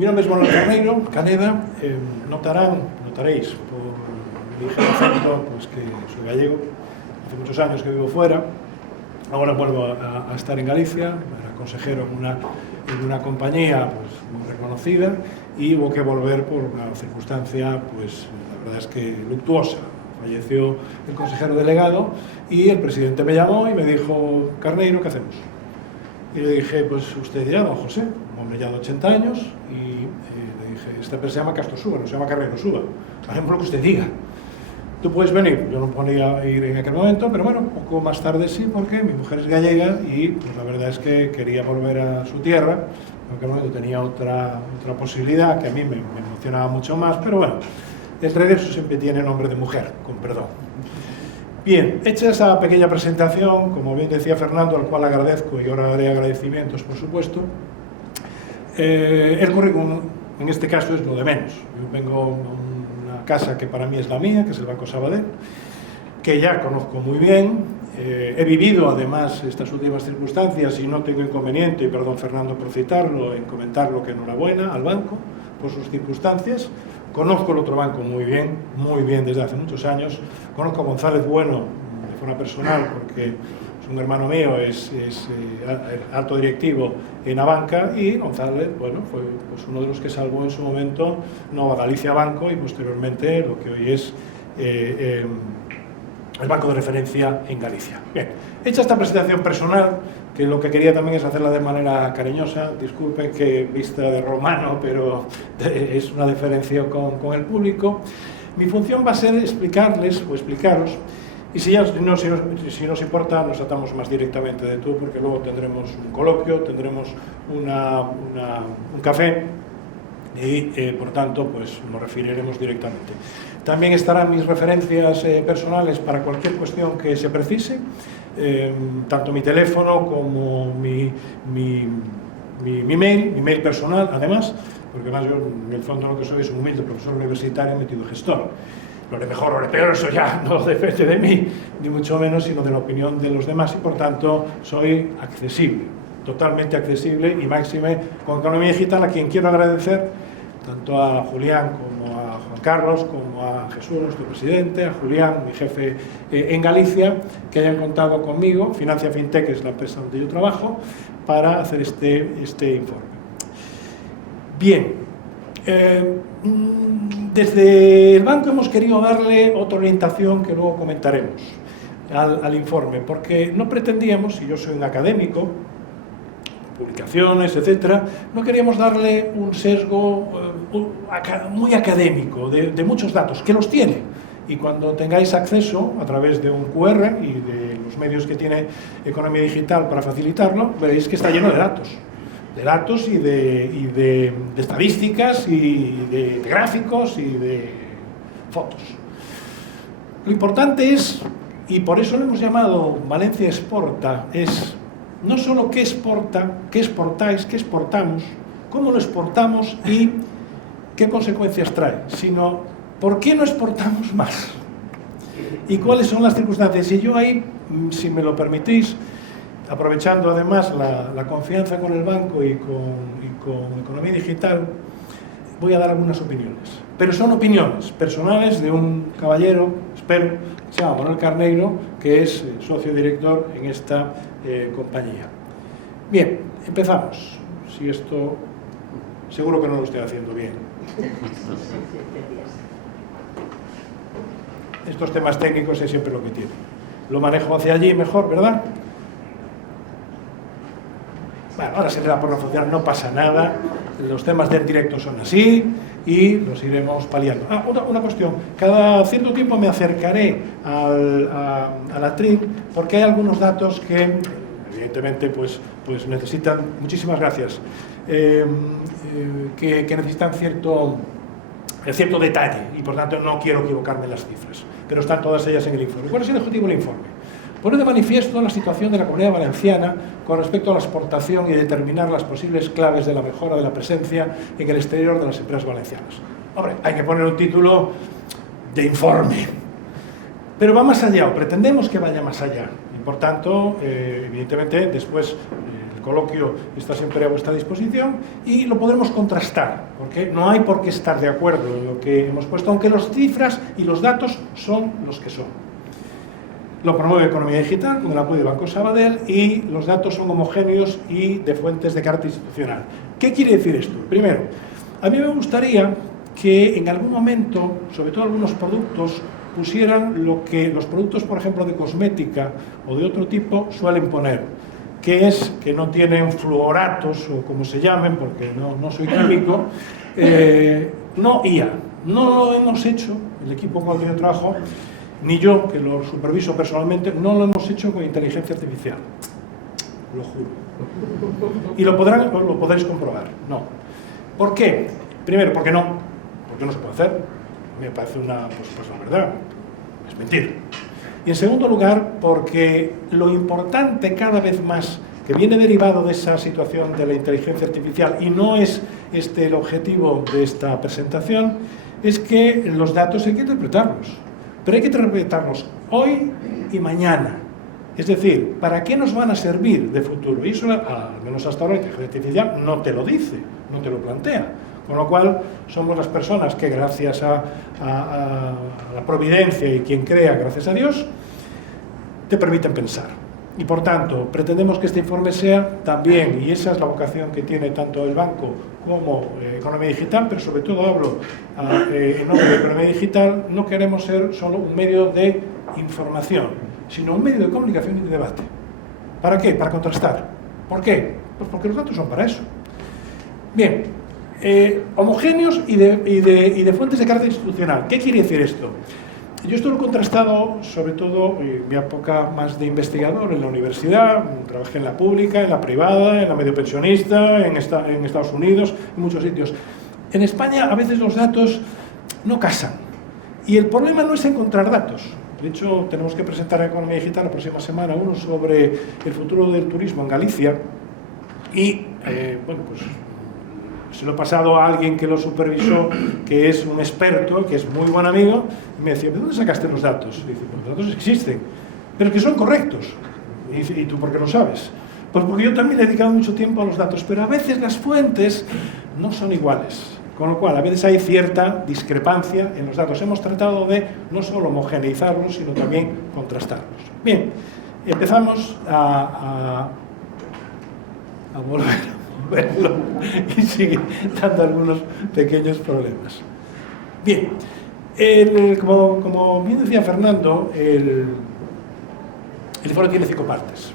Mi nombre es Manuel Carneiro, Caneda. Notaréis por mi acento pues, que soy gallego. Hace muchos años que vivo fuera. Ahora vuelvo a estar en Galicia. Era consejero en una compañía pues, muy reconocida y hubo que volver por una circunstancia, pues la verdad es que luctuosa. Falleció el consejero delegado y el presidente me llamó y me dijo: Carneiro, ¿qué hacemos? Y le dije: pues usted dirá, don José, un hombre ya de 80 años, y le dije: esta empresa se llama Castro Suba, no se llama Carneiro Suba, haremos lo que usted diga. Tú puedes venir. Yo no podía ir en aquel momento, pero bueno, un poco más tarde sí, porque mi mujer es gallega y pues la verdad es que quería volver a su tierra. En aquel momento tenía otra posibilidad que a mí me emocionaba mucho más, pero bueno, el regreso siempre tiene nombre de mujer, con perdón. Bien, hecha esa pequeña presentación, como bien decía Fernando, al cual agradezco y ahora haré agradecimientos, por supuesto, el currículum en este caso es lo de menos. Yo vengo a una casa que para mí es la mía, que es el Banco Sabadell, que ya conozco muy bien. He vivido además estas últimas circunstancias y no tengo inconveniente, y perdón Fernando por citarlo, en comentarlo, que enhorabuena al banco por sus circunstancias. Conozco el otro banco muy bien desde hace muchos años. Conozco a González Bueno de forma personal porque es un hermano mío, es alto directivo en la banca, y González, bueno, fue pues, uno de los que salvó en su momento Nova Galicia Banco y posteriormente lo que hoy es el banco de referencia en Galicia. Bien, hecha esta presentación personal, que lo que quería también es hacerla de manera cariñosa, disculpen que vista de romano, pero es una deferencia con el público. Mi función va a ser explicarles o explicaros, y si nos importa, nos tratamos más directamente de tú, porque luego tendremos un coloquio, tendremos un café, y por tanto pues nos referiremos directamente. También estarán mis referencias personales para cualquier cuestión que se precise, tanto mi teléfono como mi mail personal, además, porque además yo en el fondo lo que soy es un humilde profesor universitario metido gestor. Lo de mejor o de peor, eso ya no depende de mí, ni mucho menos, sino de la opinión de los demás, y por tanto soy accesible, totalmente accesible, y máxime con Economía Digital, a quien quiero agradecer tanto a Julián como a Juan Carlos, como a Jesús, nuestro presidente, a Julián, mi jefe en Galicia, que hayan contado conmigo. Financia Fintech es la empresa donde yo trabajo, para hacer este informe. Bien, desde el banco hemos querido darle otra orientación que luego comentaremos al informe, porque no pretendíamos, y yo soy un académico, publicaciones, etcétera, no queríamos darle un sesgo muy académico de muchos datos, que los tiene, y cuando tengáis acceso a través de un QR y de los medios que tiene Economía Digital para facilitarlo, veréis que está lleno de datos y de estadísticas y de gráficos y de fotos. Lo importante es, y por eso lo hemos llamado Valencia Exporta, es no solo qué exporta, qué exportáis, qué exportamos, cómo lo exportamos y qué consecuencias trae, sino por qué no exportamos más y cuáles son las circunstancias. Y yo ahí, si me lo permitís, aprovechando además la confianza con el banco y con Economía Digital, voy a dar algunas opiniones. Pero son opiniones personales de un caballero, espero, que se llama Manuel Carneiro, que es socio director en esta compañía. Bien, empezamos. Si esto, seguro que no lo estoy haciendo bien. Estos temas técnicos es siempre lo que tiene. Lo manejo hacia allí mejor, ¿verdad? Bueno, ahora se le da por no funcionar, no pasa nada. Los temas del directo son así y los iremos paliando. Una cuestión. Cada cierto tiempo me acercaré a la TRIC, porque hay algunos datos que, evidentemente, pues necesitan, muchísimas gracias, que necesitan cierto detalle, y por tanto no quiero equivocarme en las cifras, pero están todas ellas en el informe. ¿Cuál es el objetivo del informe? Pone de manifiesto la situación de la Comunidad Valenciana con respecto a la exportación y determinar las posibles claves de la mejora de la presencia en el exterior de las empresas valencianas. Hombre, hay que poner un título de informe, pero va más allá, o pretendemos que vaya más allá, y por tanto, evidentemente, después el coloquio está siempre a vuestra disposición y lo podremos contrastar, porque no hay por qué estar de acuerdo en lo que hemos puesto, aunque las cifras y los datos son los que son. Lo promueve Economía Digital con el apoyo del Banco Sabadell y los datos son homogéneos y de fuentes de carácter institucional. ¿Qué quiere decir esto? Primero, a mí me gustaría que en algún momento, sobre todo algunos productos, pusieran lo que los productos, por ejemplo, de cosmética o de otro tipo suelen poner, que es que no tienen fluoratos o como se llamen, porque no soy químico, no IA. No lo hemos hecho, el equipo con el que yo trabajo, ni yo, que lo superviso personalmente, no lo hemos hecho con inteligencia artificial, lo juro. Y lo podréis comprobar, no. ¿Por qué? Primero, porque no se puede hacer. Me parece pues la verdad, es mentir. Y en segundo lugar, porque lo importante cada vez más que viene derivado de esa situación de la inteligencia artificial, y no es este el objetivo de esta presentación, es que los datos hay que interpretarlos. Pero hay que interpretarlos hoy y mañana. Es decir, ¿para qué nos van a servir de futuro? Y eso, al menos hasta ahora, la inteligencia artificial no te lo dice, no te lo plantea. Con lo cual, somos las personas que, gracias a la providencia y quien crea, gracias a Dios, te permiten pensar. Y por tanto, pretendemos que este informe sea también, y esa es la vocación que tiene tanto el banco como Economía Digital, pero sobre todo hablo en nombre de Economía Digital, no queremos ser solo un medio de información, sino un medio de comunicación y de debate. ¿Para qué? Para contrastar. ¿Por qué? Pues porque los datos son para eso. Bien, homogéneos y de fuentes de carácter institucional. ¿Qué quiere decir esto? Yo esto lo he contrastado, sobre todo en mi época más de investigador en la universidad, trabajé en la pública, en la privada, en la medio pensionista, en Estados Unidos, en muchos sitios. En España a veces los datos no casan y el problema no es encontrar datos. De hecho, tenemos que presentar en Economía Digital la próxima semana uno sobre el futuro del turismo en Galicia y, bueno, pues se lo he pasado a alguien que lo supervisó, que es un experto, que es muy buen amigo, y me decía, ¿de dónde sacaste los datos? Y dice, pues los datos existen, pero que son correctos. Y dice, ¿y tú por qué lo sabes? Pues porque yo también he dedicado mucho tiempo a los datos, pero a veces las fuentes no son iguales. Con lo cual, a veces hay cierta discrepancia en los datos. Hemos tratado de no solo homogeneizarlos, sino también contrastarlos. Bien, empezamos a volver verlo y sigue dando algunos pequeños problemas. Bien, como bien decía Fernando, el informe tiene 5 partes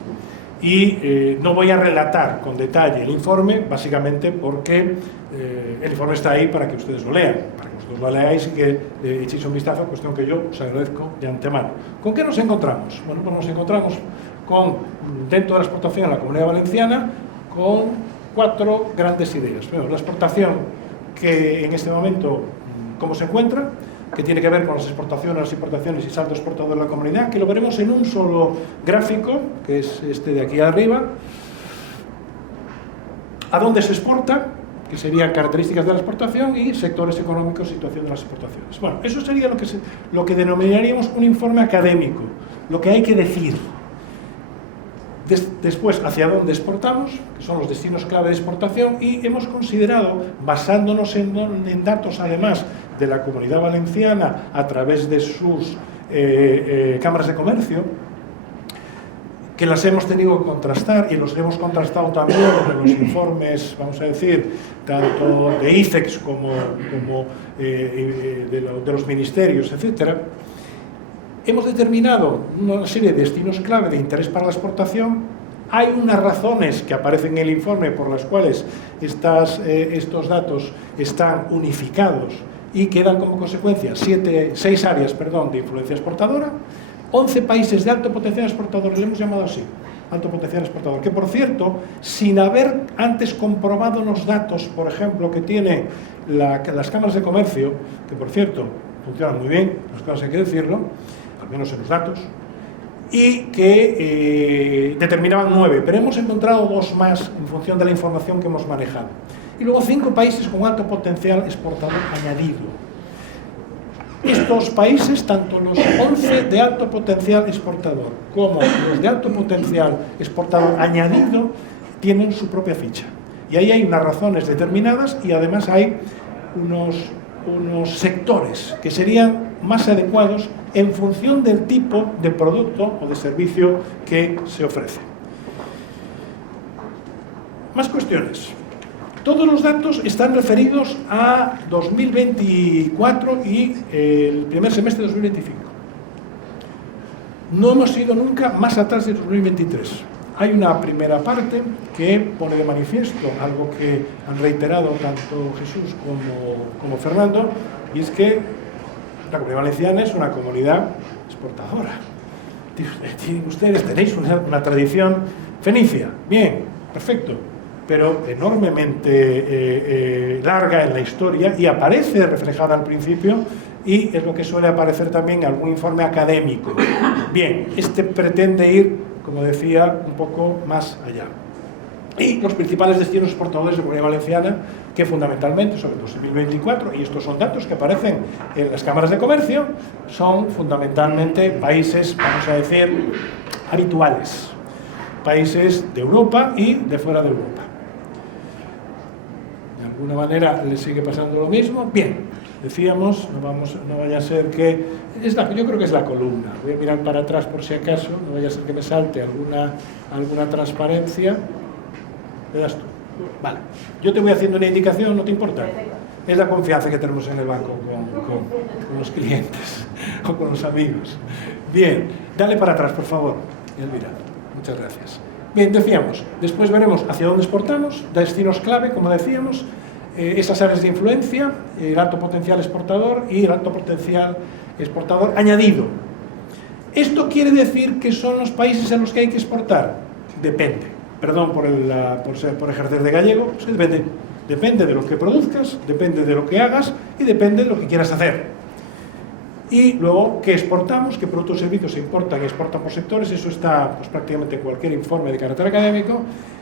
y no voy a relatar con detalle el informe, básicamente porque el informe está ahí para que ustedes lo lean, para que vosotros lo leáis y que echéis un vistazo, cuestión que yo os agradezco de antemano. ¿Con qué nos encontramos? Bueno, pues nos encontramos con, dentro de la exportación en la Comunidad Valenciana, con 4 grandes ideas. Bueno, la exportación, que en este momento, ¿cómo se encuentra? Que tiene que ver con las exportaciones, las importaciones y saldo exportador de la comunidad, que lo veremos en un solo gráfico, que es este de aquí arriba. ¿A dónde se exporta? Que serían características de la exportación y sectores económicos, situación de las exportaciones. Bueno, eso sería lo que denominaríamos un informe académico, lo que hay que decir. Después, hacia dónde exportamos, que son los destinos clave de exportación, y hemos considerado, basándonos en datos además de la Comunidad Valenciana a través de sus cámaras de comercio, que las hemos tenido que contrastar y los hemos contrastado también en los informes, vamos a decir, tanto de ICEX como de los ministerios, etcétera. Hemos determinado una serie de destinos clave de interés para la exportación. Hay unas razones que aparecen en el informe por las cuales estos datos están unificados y que dan como consecuencia 6 áreas de influencia exportadora, 11 países de alto potencial exportador, le hemos llamado así, alto potencial exportador, que por cierto, sin haber antes comprobado los datos, por ejemplo, que tienen las cámaras de comercio, que por cierto, funcionan muy bien, las cosas hay que decirlo, al menos en los datos, y que determinaban 9, pero hemos encontrado 2 más en función de la información que hemos manejado. Y luego 5 países con alto potencial exportador añadido. Estos países, tanto los 11 de alto potencial exportador como los de alto potencial exportador añadido, tienen su propia ficha. Y ahí hay unas razones determinadas y además hay unos sectores que serían más adecuados en función del tipo de producto o de servicio que se ofrece. Más cuestiones. Todos los datos están referidos a 2024 y el primer semestre de 2025. No hemos ido nunca más atrás de 2023. Hay una primera parte que pone de manifiesto algo que han reiterado tanto Jesús como Fernando, y es que la Comunidad Valenciana es una comunidad exportadora. Ustedes tenéis una tradición fenicia, bien, perfecto, pero enormemente larga en la historia y aparece reflejada al principio, y es lo que suele aparecer también en algún informe académico. Bien, este pretende ir, como decía, un poco más allá. Y los principales destinos exportadores de la Comunidad Valenciana, que fundamentalmente, sobre 2024, y estos son datos que aparecen en las cámaras de comercio, son fundamentalmente países, vamos a decir, habituales. Países de Europa y de fuera de Europa. De alguna manera les sigue pasando lo mismo. Bien, decíamos, no vaya a ser que... yo creo que es la columna. Voy a mirar para atrás por si acaso, no vaya a ser que me salte alguna transparencia. ¿Le das tú? Vale. Yo te voy haciendo una indicación, ¿no te importa? Es la confianza que tenemos en el banco con los clientes o con los amigos. Bien, dale para atrás, por favor. Elvira, muchas gracias. Bien, decíamos, después veremos hacia dónde exportamos, destinos clave, como decíamos, esas áreas de influencia, el alto potencial exportador y el alto potencial exportador añadido. ¿Esto quiere decir que son los países en los que hay que exportar? Depende. Perdón por ejercer de gallego, pues depende. Depende de lo que produzcas, depende de lo que hagas y depende de lo que quieras hacer. Y luego, ¿qué exportamos? ¿Qué productos y servicios se importan y exportan por sectores? Eso está pues, prácticamente en cualquier informe de carácter académico.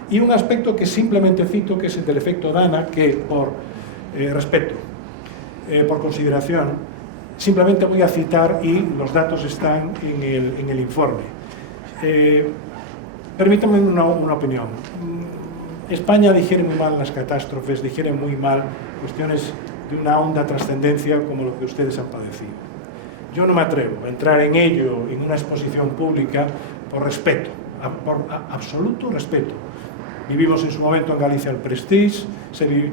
Y un aspecto que simplemente cito, que es el del efecto Dana, que por respeto, por consideración, simplemente voy a citar y los datos están en el informe. Permítanme una opinión. España digiere muy mal las catástrofes, digiere muy mal cuestiones de una honda trascendencia como lo que ustedes han padecido. Yo no me atrevo a entrar en ello en una exposición pública por respeto, por absoluto respeto. Vivimos en su momento en Galicia el Prestige,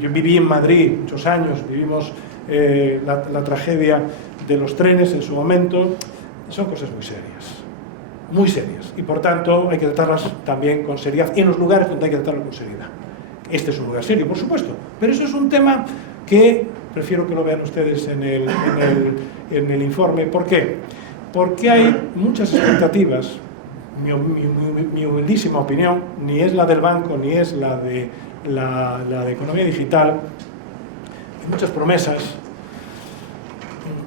yo viví en Madrid muchos años, vivimos la tragedia de los trenes en su momento. Son cosas muy serias, y por tanto hay que tratarlas también con seriedad, en los lugares donde hay que tratarlas con seriedad. Este es un lugar serio, por supuesto, pero eso es un tema que prefiero que lo vean ustedes en el informe. ¿Por qué? Porque hay muchas expectativas, mi humildísima opinión, ni es la del banco, ni es la de economía digital, hay muchas promesas.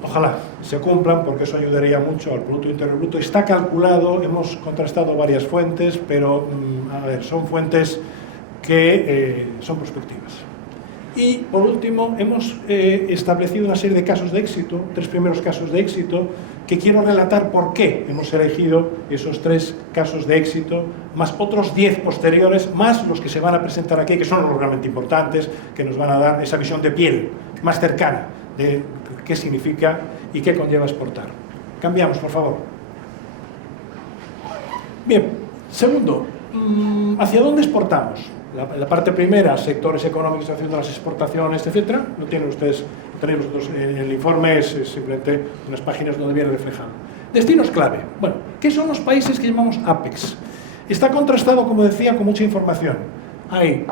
Ojalá se cumplan, porque eso ayudaría mucho al Producto Interior Bruto. Está calculado, hemos contrastado varias fuentes, pero a ver, son fuentes que son prospectivas. Y por último, hemos establecido una serie de casos de éxito, 3 primeros casos de éxito, que quiero relatar por qué hemos elegido esos 3 casos de éxito, más otros 10 posteriores, más los que se van a presentar aquí, que son los realmente importantes, que nos van a dar esa visión de piel más cercana de qué significa y qué conlleva exportar. Cambiamos, por favor. Bien, segundo, ¿hacia dónde exportamos? La parte primera, sectores económicos haciendo las exportaciones, etcétera, lo tienen ustedes, lo tenéis vosotros en el informe, es simplemente unas páginas donde viene reflejado. Destinos clave. Bueno, ¿qué son los países que llamamos APEX? Está contrastado, como decía, con mucha información. Hay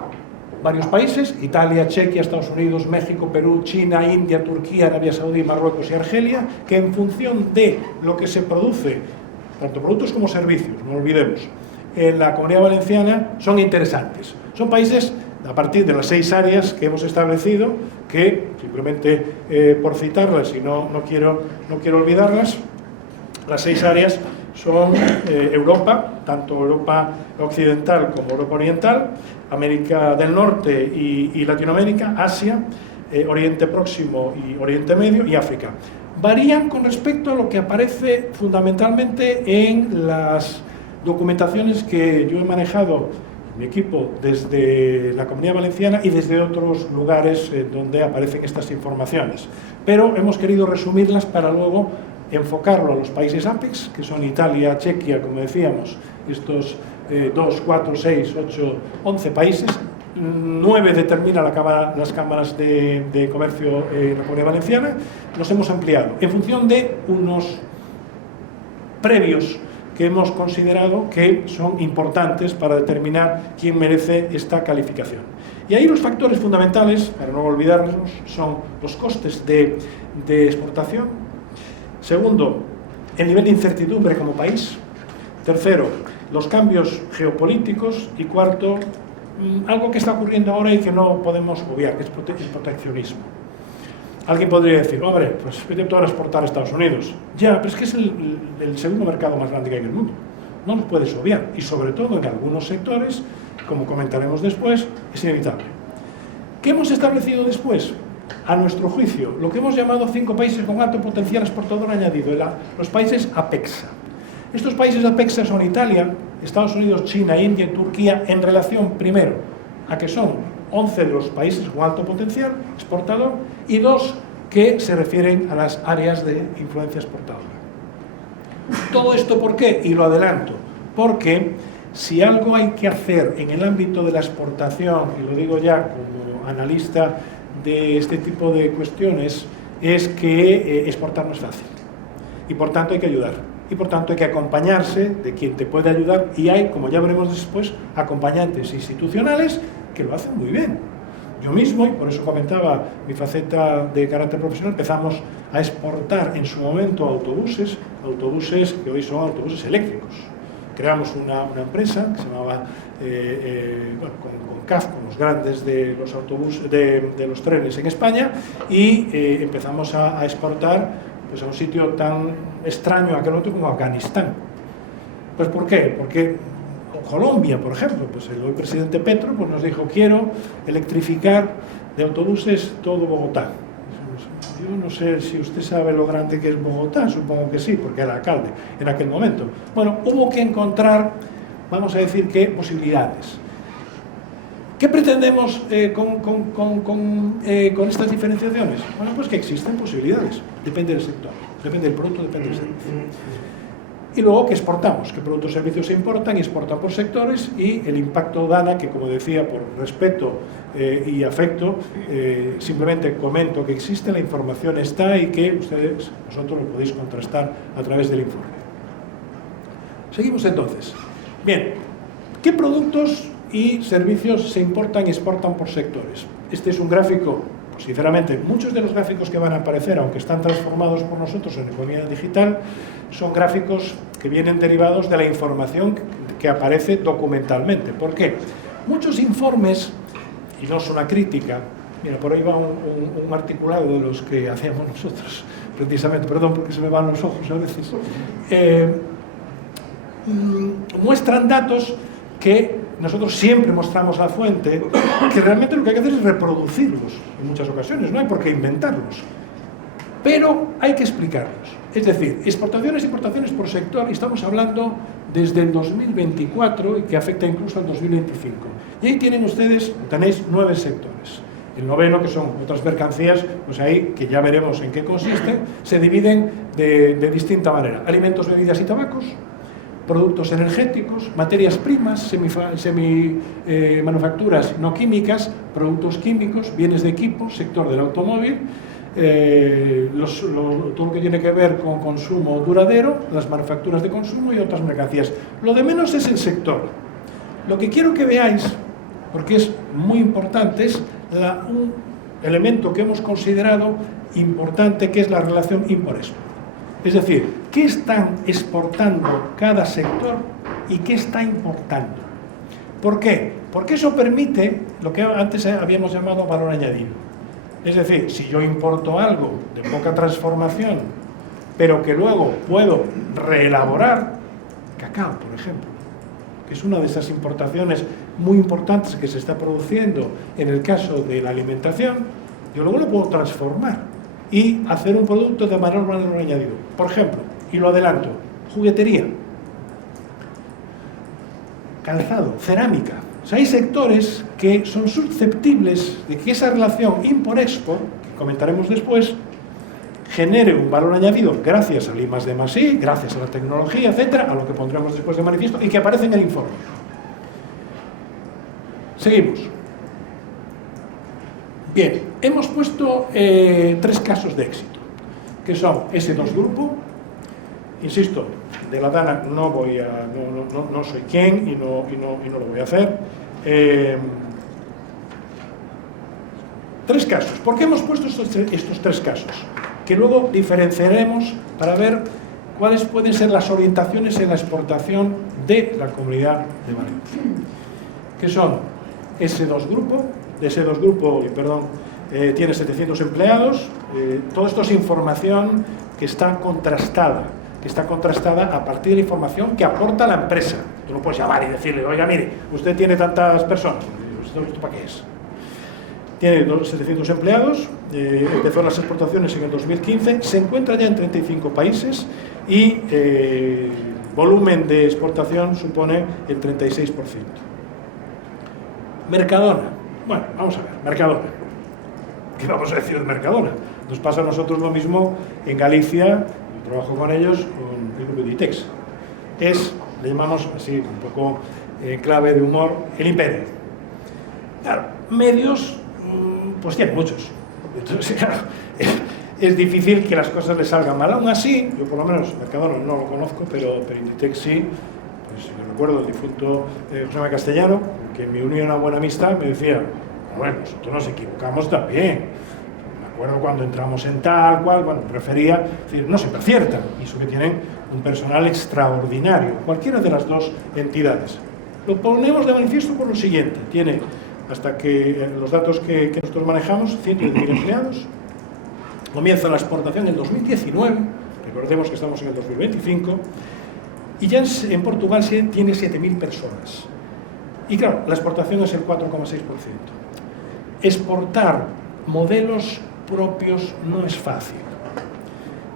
varios países, Italia, Chequia, Estados Unidos, México, Perú, China, India, Turquía, Arabia Saudí, Marruecos y Argelia, que en función de lo que se produce, tanto productos como servicios, no olvidemos, en la Comunidad Valenciana, son interesantes. Son países a partir de las 6 áreas que hemos establecido, que simplemente por citarlas y no quiero olvidarlas, las 6 áreas son Europa, tanto Europa occidental como Europa oriental, América del Norte y Latinoamérica, Asia, Oriente Próximo y Oriente Medio y África. Varían con respecto a lo que aparece fundamentalmente en las documentaciones que yo he manejado mi equipo desde la Comunidad Valenciana y desde otros lugares donde aparecen estas informaciones. Pero hemos querido resumirlas para luego enfocarlo a los países APEX, que son Italia, Chequia, como decíamos, estos 2, 4, 6, 8, 11 países. 9 determina las cámaras de comercio en la Comunidad Valenciana. Los hemos ampliado en función de unos previos que hemos considerado que son importantes para determinar quién merece esta calificación. Y ahí los factores fundamentales, para no olvidarnos, son los costes de exportación. Segundo, el nivel de incertidumbre como país. Tercero, los cambios geopolíticos. Y cuarto, algo que está ocurriendo ahora y que no podemos obviar, que es el proteccionismo. Alguien podría decir, hombre, pues vete tú ahora a exportar a Estados Unidos. Ya, pero es que es el segundo mercado más grande que hay en el mundo. No lo puedes obviar. Y sobre todo en algunos sectores, como comentaremos después, es inevitable. ¿Qué hemos establecido después? A nuestro juicio, lo que hemos llamado 5 países con alto potencial exportador añadido, los países APEXA. Estos países APEXA son Italia, Estados Unidos, China, India y Turquía, en relación, primero, a que son 11 de los países con alto potencial exportador y 2 que se refieren a las áreas de influencia exportadora. ¿Todo esto por qué? Y lo adelanto, porque si algo hay que hacer en el ámbito de la exportación, y lo digo ya como analista de este tipo de cuestiones, es que exportar no es fácil y por tanto hay que ayudar. Y por tanto hay que acompañarse de quien te puede ayudar y hay, como ya veremos después, acompañantes institucionales que lo hacen muy bien. Yo mismo, y por eso comentaba mi faceta de carácter profesional, empezamos a exportar en su momento autobuses que hoy son autobuses eléctricos. Creamos una empresa que se llamaba, con CAF, con los grandes de los autobuses, de los trenes en España, y empezamos a exportar pues a un sitio tan extraño aquel otro como Afganistán. Pues ¿por qué? Porque Colombia, por ejemplo, pues el hoy presidente Petro pues nos dijo, quiero electrificar de autobuses todo Bogotá. Yo no sé si usted sabe lo grande que es Bogotá, supongo que sí, porque era alcalde en aquel momento. Bueno, hubo que encontrar, vamos a decir, qué posibilidades. ¿Qué pretendemos con estas diferenciaciones? Bueno, pues que existen posibilidades, depende del sector, depende del producto, depende del servicio. Y luego que exportamos, qué productos y servicios se importan y exportan por sectores, y el impacto DANA, que como decía, por respeto y afecto, simplemente comento que existe, la información está y que vosotros lo podéis contrastar a través del informe. Seguimos entonces. Bien, ¿qué productos y servicios se importan y exportan por sectores? Este es un gráfico, pues sinceramente, muchos de los gráficos que van a aparecer, aunque están transformados por nosotros en economía digital, son gráficos que vienen derivados de la información que aparece documentalmente. ¿Por qué? Muchos informes, y no es una crítica, mira, por ahí va un articulado de los que hacíamos nosotros, precisamente, perdón porque se me van los ojos a veces, muestran datos que nosotros siempre mostramos la fuente, que realmente lo que hay que hacer es reproducirlos en muchas ocasiones, no hay por qué inventarlos, pero hay que explicarlos. Es decir, exportaciones e importaciones por sector, y estamos hablando desde el 2024 y que afecta incluso al 2025. Y ahí tienen ustedes, tenéis 9 sectores. El noveno, que son otras mercancías, pues ahí, que ya veremos en qué consiste, se dividen de distinta manera. Alimentos, bebidas y tabacos, productos energéticos, materias primas, manufacturas no químicas, productos químicos, bienes de equipo, sector del automóvil, todo lo que tiene que ver con consumo duradero, las manufacturas de consumo y otras mercancías. Lo de menos es el sector. Lo que quiero que veáis, porque es muy importante, es un elemento que hemos considerado importante, que es la relación import-export. Es decir, ¿qué están exportando cada sector y qué está importando? ¿Por qué? Porque eso permite lo que antes habíamos llamado valor añadido. Es decir, si yo importo algo de poca transformación, pero que luego puedo reelaborar, cacao, por ejemplo, que es una de esas importaciones muy importantes que se está produciendo en el caso de la alimentación, yo luego lo puedo transformar y hacer un producto de mayor valor añadido. Por ejemplo, y lo adelanto, juguetería, calzado, cerámica. O sea, hay sectores que son susceptibles de que esa relación import-export, que comentaremos después, genere un valor añadido gracias al I+D+I, gracias a la tecnología, etcétera, a lo que pondremos después de manifiesto y que aparece en el informe. Seguimos. Bien, hemos puesto 3 casos de éxito, que son S2 Grupo. Insisto, de la DANA no soy quien y no lo voy a hacer. 3 casos. ¿Por qué hemos puesto estos 3 casos? Que luego diferenciaremos para ver cuáles pueden ser las orientaciones en la exportación de la Comunidad de Valencia. Que son S2 Grupo, tiene 700 empleados. Todo esto es información que está contrastada a partir de la información que aporta la empresa. Tú no puedes llamar y decirle, oiga, mire, usted tiene tantas personas. ¿Esto para qué es? Tiene 700 empleados, empezó las exportaciones en el 2015, se encuentra ya en 35 países y volumen de exportación supone el 36%. Mercadona. Bueno, vamos a ver, Mercadona. ¿Qué vamos a decir de Mercadona? Nos pasa a nosotros lo mismo en Galicia, yo trabajo con ellos, con el grupo Inditex. Le llamamos así, un poco en clave de humor, el imperio. Claro, medios, pues tienen muchos. Entonces, claro, es difícil que las cosas le salgan mal. Aún así, yo por lo menos Mercadona no lo conozco, pero Inditex sí. Pues yo recuerdo el difunto José Manuel Castellano, que me unió una buena amistad, me decía, bueno, nosotros nos equivocamos también. Me acuerdo cuando entramos en tal cual, bueno, prefería decir, no siempre aciertan, y eso que tienen un personal extraordinario, cualquiera de las dos entidades. Lo ponemos de manifiesto por lo siguiente: tiene, hasta que los datos que nosotros manejamos, 110.000 empleados. Comienza la exportación en 2019, recordemos que estamos en el 2025, y ya en Portugal tiene 7.000 personas. Y claro, la exportación es el 4,6%. Exportar modelos propios no es fácil.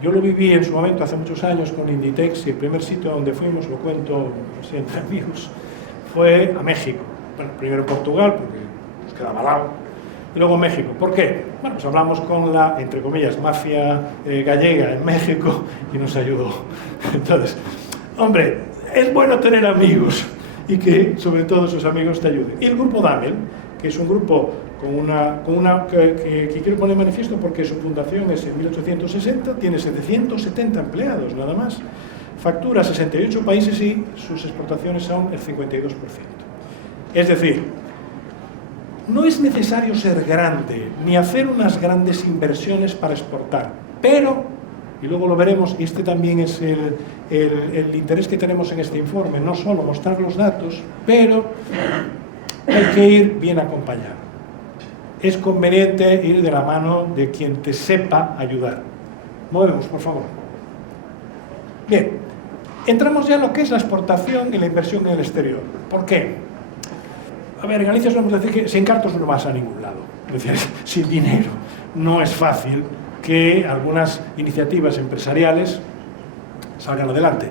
Yo lo viví en su momento, hace muchos años, con Inditex, y el primer sitio donde fuimos, lo cuento así entre amigos, fue a México. Bueno, primero Portugal, porque nos quedaba al lado, y luego México. ¿Por qué? Bueno, pues hablamos con la, entre comillas, mafia gallega en México y nos ayudó. Entonces, hombre, es bueno tener amigos y que, sobre todo, esos amigos te ayuden. Y el grupo Damel, que es un grupo que quiero poner en manifiesto porque su fundación es en 1860, tiene 770 empleados nada más, factura 68 países y sus exportaciones son el 52%. Es decir, no es necesario ser grande ni hacer unas grandes inversiones para exportar, pero, y luego lo veremos, y este también es el interés que tenemos en este informe, no solo mostrar los datos, pero hay que ir bien acompañado. Es conveniente ir de la mano de quien te sepa ayudar. Movemos, por favor. Bien, entramos ya en lo que es la exportación y la inversión en el exterior. ¿Por qué? A ver, en Galicia solemos decir que sin cartos no vas a ningún lado. Es decir, sin dinero no es fácil que algunas iniciativas empresariales salgan adelante.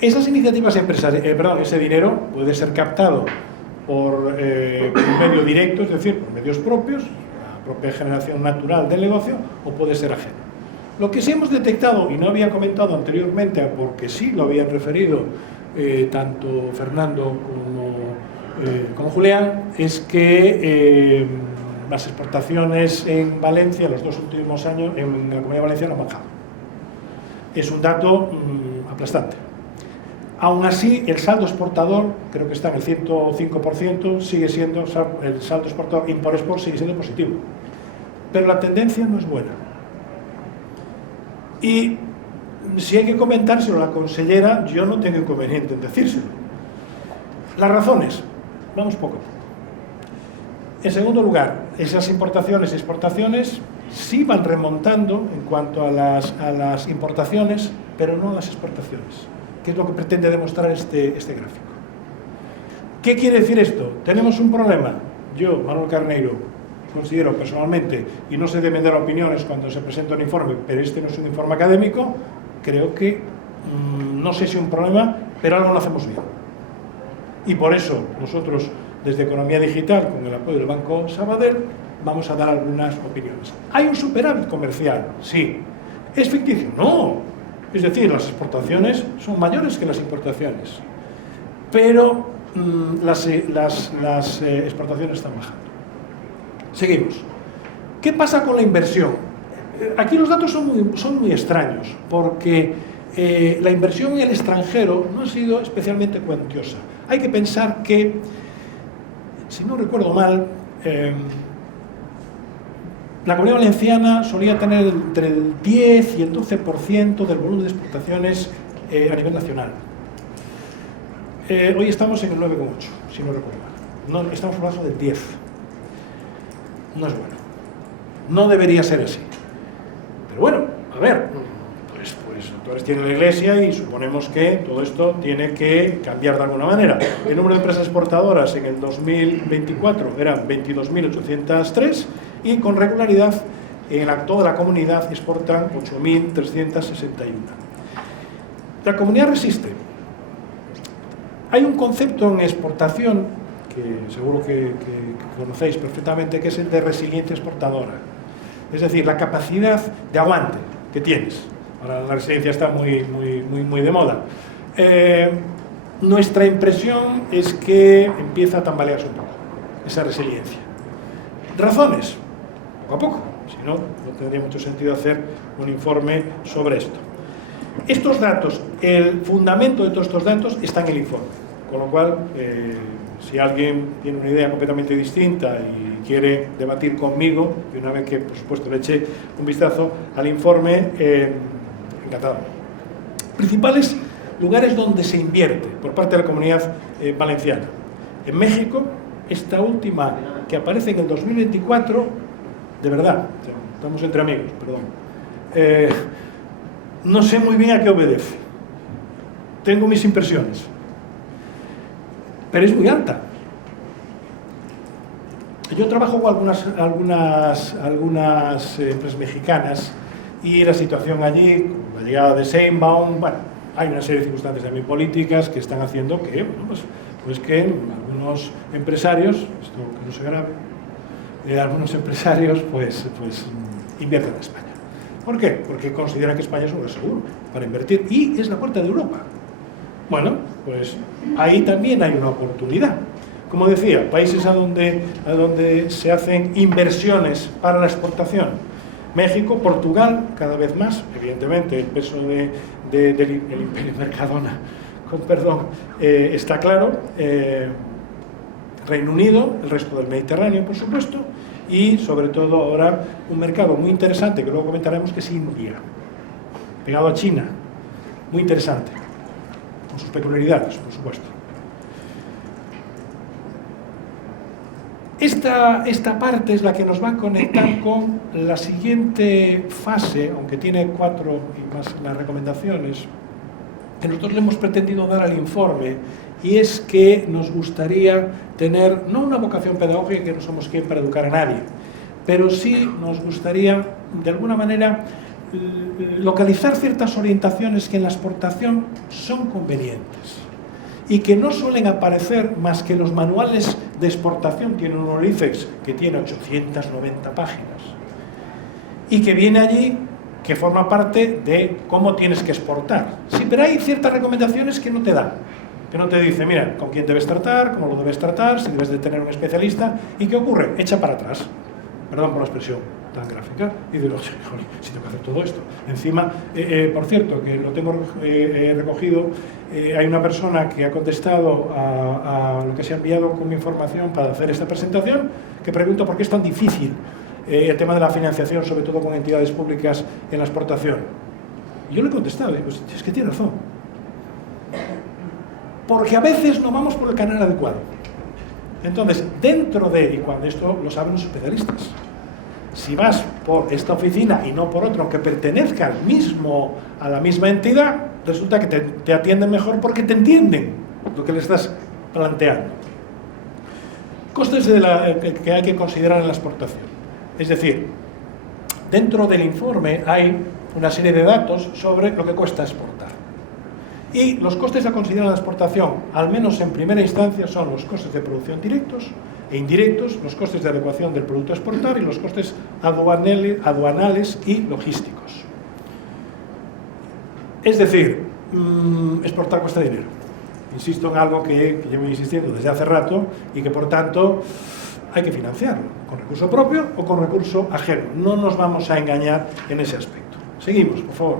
Esas iniciativas empresariales, ese dinero puede ser captado por un medio directo, es decir, por medios propios, la propia generación natural del negocio, o puede ser ajeno. Lo que sí hemos detectado, y no había comentado anteriormente, porque sí lo habían referido tanto Fernando como Julián, es que las exportaciones en Valencia, los 2 últimos años, en la Comunidad Valenciana han bajado. Es un dato aplastante. Aún así, el saldo exportador, creo que está en el 105%, sigue siendo, el saldo exportador import-export sigue siendo positivo. Pero la tendencia no es buena. Y si hay que comentárselo a la consellera, yo no tengo inconveniente en decírselo. Las razones, vamos poco a poco. En segundo lugar, esas importaciones y exportaciones sí van remontando en cuanto a las importaciones, pero no a las exportaciones, que es lo que pretende demostrar este gráfico. ¿Qué quiere decir esto? Tenemos un problema. Yo, Manuel Carneiro, considero personalmente, y no se deben dar opiniones cuando se presenta un informe, pero este no es un informe académico, creo que, no sé si un problema, pero algo lo hacemos bien. Y por eso nosotros desde Economía Digital, con el apoyo del Banco Sabadell, vamos a dar algunas opiniones. ¿Hay un superávit comercial? Sí. ¿Es ficticio? No. Es decir, las exportaciones son mayores que las importaciones, pero las exportaciones están bajando. Seguimos. ¿Qué pasa con la inversión? Aquí los datos son muy extraños, porque la inversión en el extranjero no ha sido especialmente cuantiosa. Hay que pensar que, si no recuerdo mal, la Comunidad Valenciana solía tener entre el 10 y el 12% del volumen de exportaciones a nivel nacional. Hoy estamos en el 9,8, si no recuerdo mal. No, estamos por debajo del 10. No es bueno. No debería ser así. Pero bueno, a ver, pues entonces tiene la Iglesia y suponemos que todo esto tiene que cambiar de alguna manera. El número de empresas exportadoras en el 2024 eran 22.803 y con regularidad en toda la comunidad exportan 8.361. La comunidad resiste. Hay un concepto en exportación que seguro que conocéis perfectamente, que es el de resiliencia exportadora. Es decir, la capacidad de aguante que tienes. Ahora la resiliencia está muy de moda. Nuestra impresión es que empieza a tambalearse un poco esa resiliencia. ¿Razones? Poco a poco. Si no, no tendría mucho sentido hacer un informe sobre esto. Estos datos, el fundamento de todos estos datos está en el informe. Con lo cual, si alguien tiene una idea completamente distinta y quiere debatir conmigo, y una vez que, por supuesto, le eche un vistazo al informe, encantado. Principales lugares donde se invierte por parte de la Comunidad Valenciana. En México, esta última que aparece en el 2024, de verdad, estamos entre amigos, perdón, no sé muy bien a qué obedece. Tengo mis impresiones. Pero es muy alta. Yo trabajo con algunas empresas mexicanas y la situación allí, con la llegada de Sheinbaum, bueno, hay una serie de circunstancias también políticas que están haciendo que, bueno, pues que algunos empresarios, esto que no se grave, algunos empresarios pues invierten en España. ¿Por qué? Porque consideran que España es un lugar seguro para invertir y es la puerta de Europa. Bueno, pues ahí también hay una oportunidad. Como decía, países a donde se hacen inversiones para la exportación. México, Portugal, cada vez más, evidentemente el peso del Imperio Mercadona, está claro, Reino Unido, el resto del Mediterráneo, por supuesto, y sobre todo ahora un mercado muy interesante, que luego comentaremos, que es India, pegado a China, muy interesante, con sus peculiaridades, por supuesto. Esta parte es la que nos va a conectar con la siguiente fase, aunque tiene 4 y más las recomendaciones, que nosotros le hemos pretendido dar al informe, y es que nos gustaría tener, no una vocación pedagógica, que no somos quien para educar a nadie, pero sí nos gustaría, de alguna manera, localizar ciertas orientaciones que en la exportación son convenientes y que no suelen aparecer más que los manuales de exportación. Tiene un IFEX que tiene 890 páginas y que viene allí, que forma parte de cómo tienes que exportar. Sí, pero hay ciertas recomendaciones que no te dan, que no te dice, mira, con quién debes tratar, cómo lo debes tratar, si debes de tener un especialista. ¿Y qué ocurre? Echa para atrás, perdón por la expresión tan gráfica, y digo, joder, si tengo que hacer todo esto. Encima, por cierto, que lo tengo recogido, hay una persona que ha contestado a lo que se ha enviado como información para hacer esta presentación, que pregunta por qué es tan difícil el tema de la financiación, sobre todo con entidades públicas en la exportación. Y yo le he contestado, digo, es que tiene razón. Porque a veces no vamos por el canal adecuado. Entonces, dentro de, y cuando esto lo saben los especialistas, si vas por esta oficina y no por otra, aunque pertenezca a la misma entidad, resulta que te atienden mejor porque te entienden lo que le estás planteando. Costes que hay que considerar en la exportación. Es decir, dentro del informe hay una serie de datos sobre lo que cuesta exportar. Y los costes a considerar en la exportación, al menos en primera instancia, son los costes de producción directos e indirectos, los costes de adecuación del producto a exportar y los costes aduanales y logísticos. Es decir, exportar cuesta dinero. Insisto en algo que llevo insistiendo desde hace rato y que, por tanto, hay que financiarlo, con recurso propio o con recurso ajeno. No nos vamos a engañar en ese aspecto. Seguimos, por favor.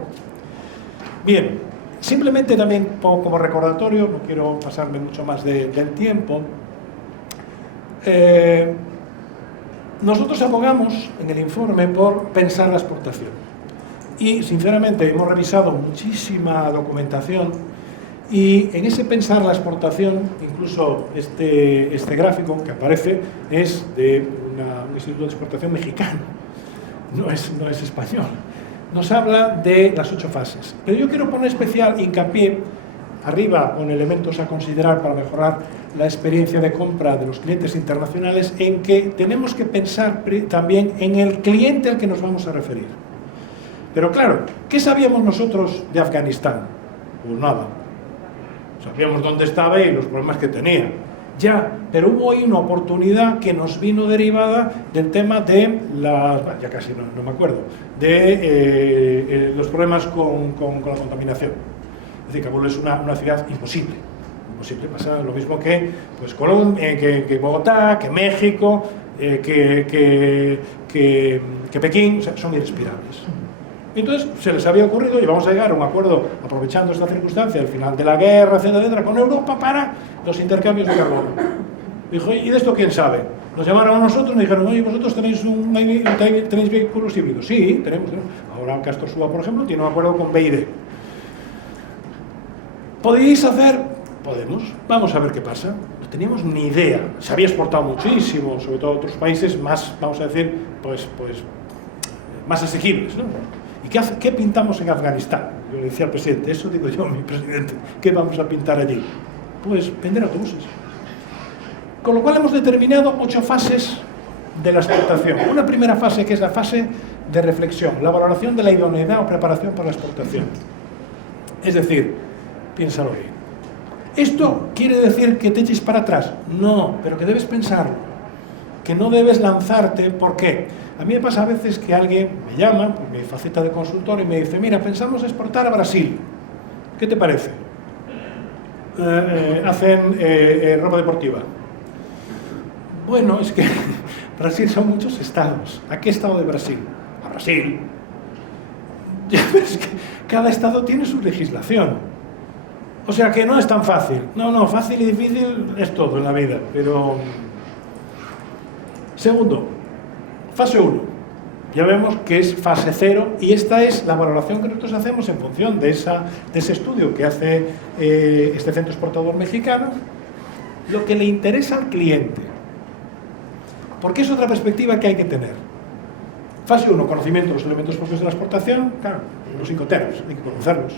Bien, simplemente también como recordatorio, no quiero pasarme mucho más del tiempo, nosotros abogamos en el informe por pensar la exportación. Y, sinceramente, hemos revisado muchísima documentación y en ese pensar la exportación, incluso este gráfico que aparece es de un instituto de exportación mexicano, no es español. Nos habla de las 8 fases. Pero yo quiero poner especial hincapié, arriba con elementos a considerar para mejorar la experiencia de compra de los clientes internacionales, en que tenemos que pensar también en el cliente al que nos vamos a referir. Pero claro, ¿qué sabíamos nosotros de Afganistán? Pues nada. Sabíamos dónde estaba y los problemas que tenía. Ya, pero hubo ahí una oportunidad que nos vino derivada del tema de ya casi no me acuerdo, de los problemas con la contaminación. Es decir, Kabul es una ciudad imposible. Imposible, pasa lo mismo que que Bogotá, que México, que Pekín, o sea, son irrespirables. Entonces se les había ocurrido, y vamos a llegar a un acuerdo aprovechando esta circunstancia, al final de la guerra, etcétera, con Europa para los intercambios de carbono. Dijo, ¿y de esto quién sabe? Nos llamaron a nosotros y nos dijeron, oye, ¿vosotros tenéis vehículos híbridos? Sí, tenemos. Ahora Castor Suba, por ejemplo, tiene un acuerdo con BYD. ¿Podéis hacer? Podemos. Vamos a ver qué pasa. No teníamos ni idea. Se había exportado muchísimo, sobre todo a otros países más, vamos a decir, pues más asequibles, ¿no? ¿Y qué pintamos en Afganistán? Yo le decía al presidente, eso digo yo, mi presidente, ¿qué vamos a pintar allí? Pues vender autobuses. Con lo cual hemos determinado 8 fases de la exportación. Una primera fase que es la fase de reflexión, la valoración de la idoneidad o preparación para la exportación. Es decir, piénsalo bien. ¿Esto quiere decir que te eches para atrás? No, pero que debes pensarlo. Que no debes lanzarte. ¿Por qué? A mí me pasa a veces que alguien me llama, por mi faceta de consultor, y me dice, mira, pensamos exportar a Brasil. ¿Qué te parece? Hacen ropa deportiva. Bueno, es que Brasil son muchos estados. ¿A qué estado de Brasil? A Brasil. Ya ves que cada estado tiene su legislación. O sea que no es tan fácil. No, fácil y difícil es todo en la vida, pero... Segundo, fase 1. Ya vemos que es fase 0 y esta es la valoración que nosotros hacemos en función de ese estudio que hace este centro exportador mexicano, lo que le interesa al cliente. Porque es otra perspectiva que hay que tener. Fase 1, conocimiento de los elementos propios de la exportación. Claro, los incoterms, hay que conocerlos.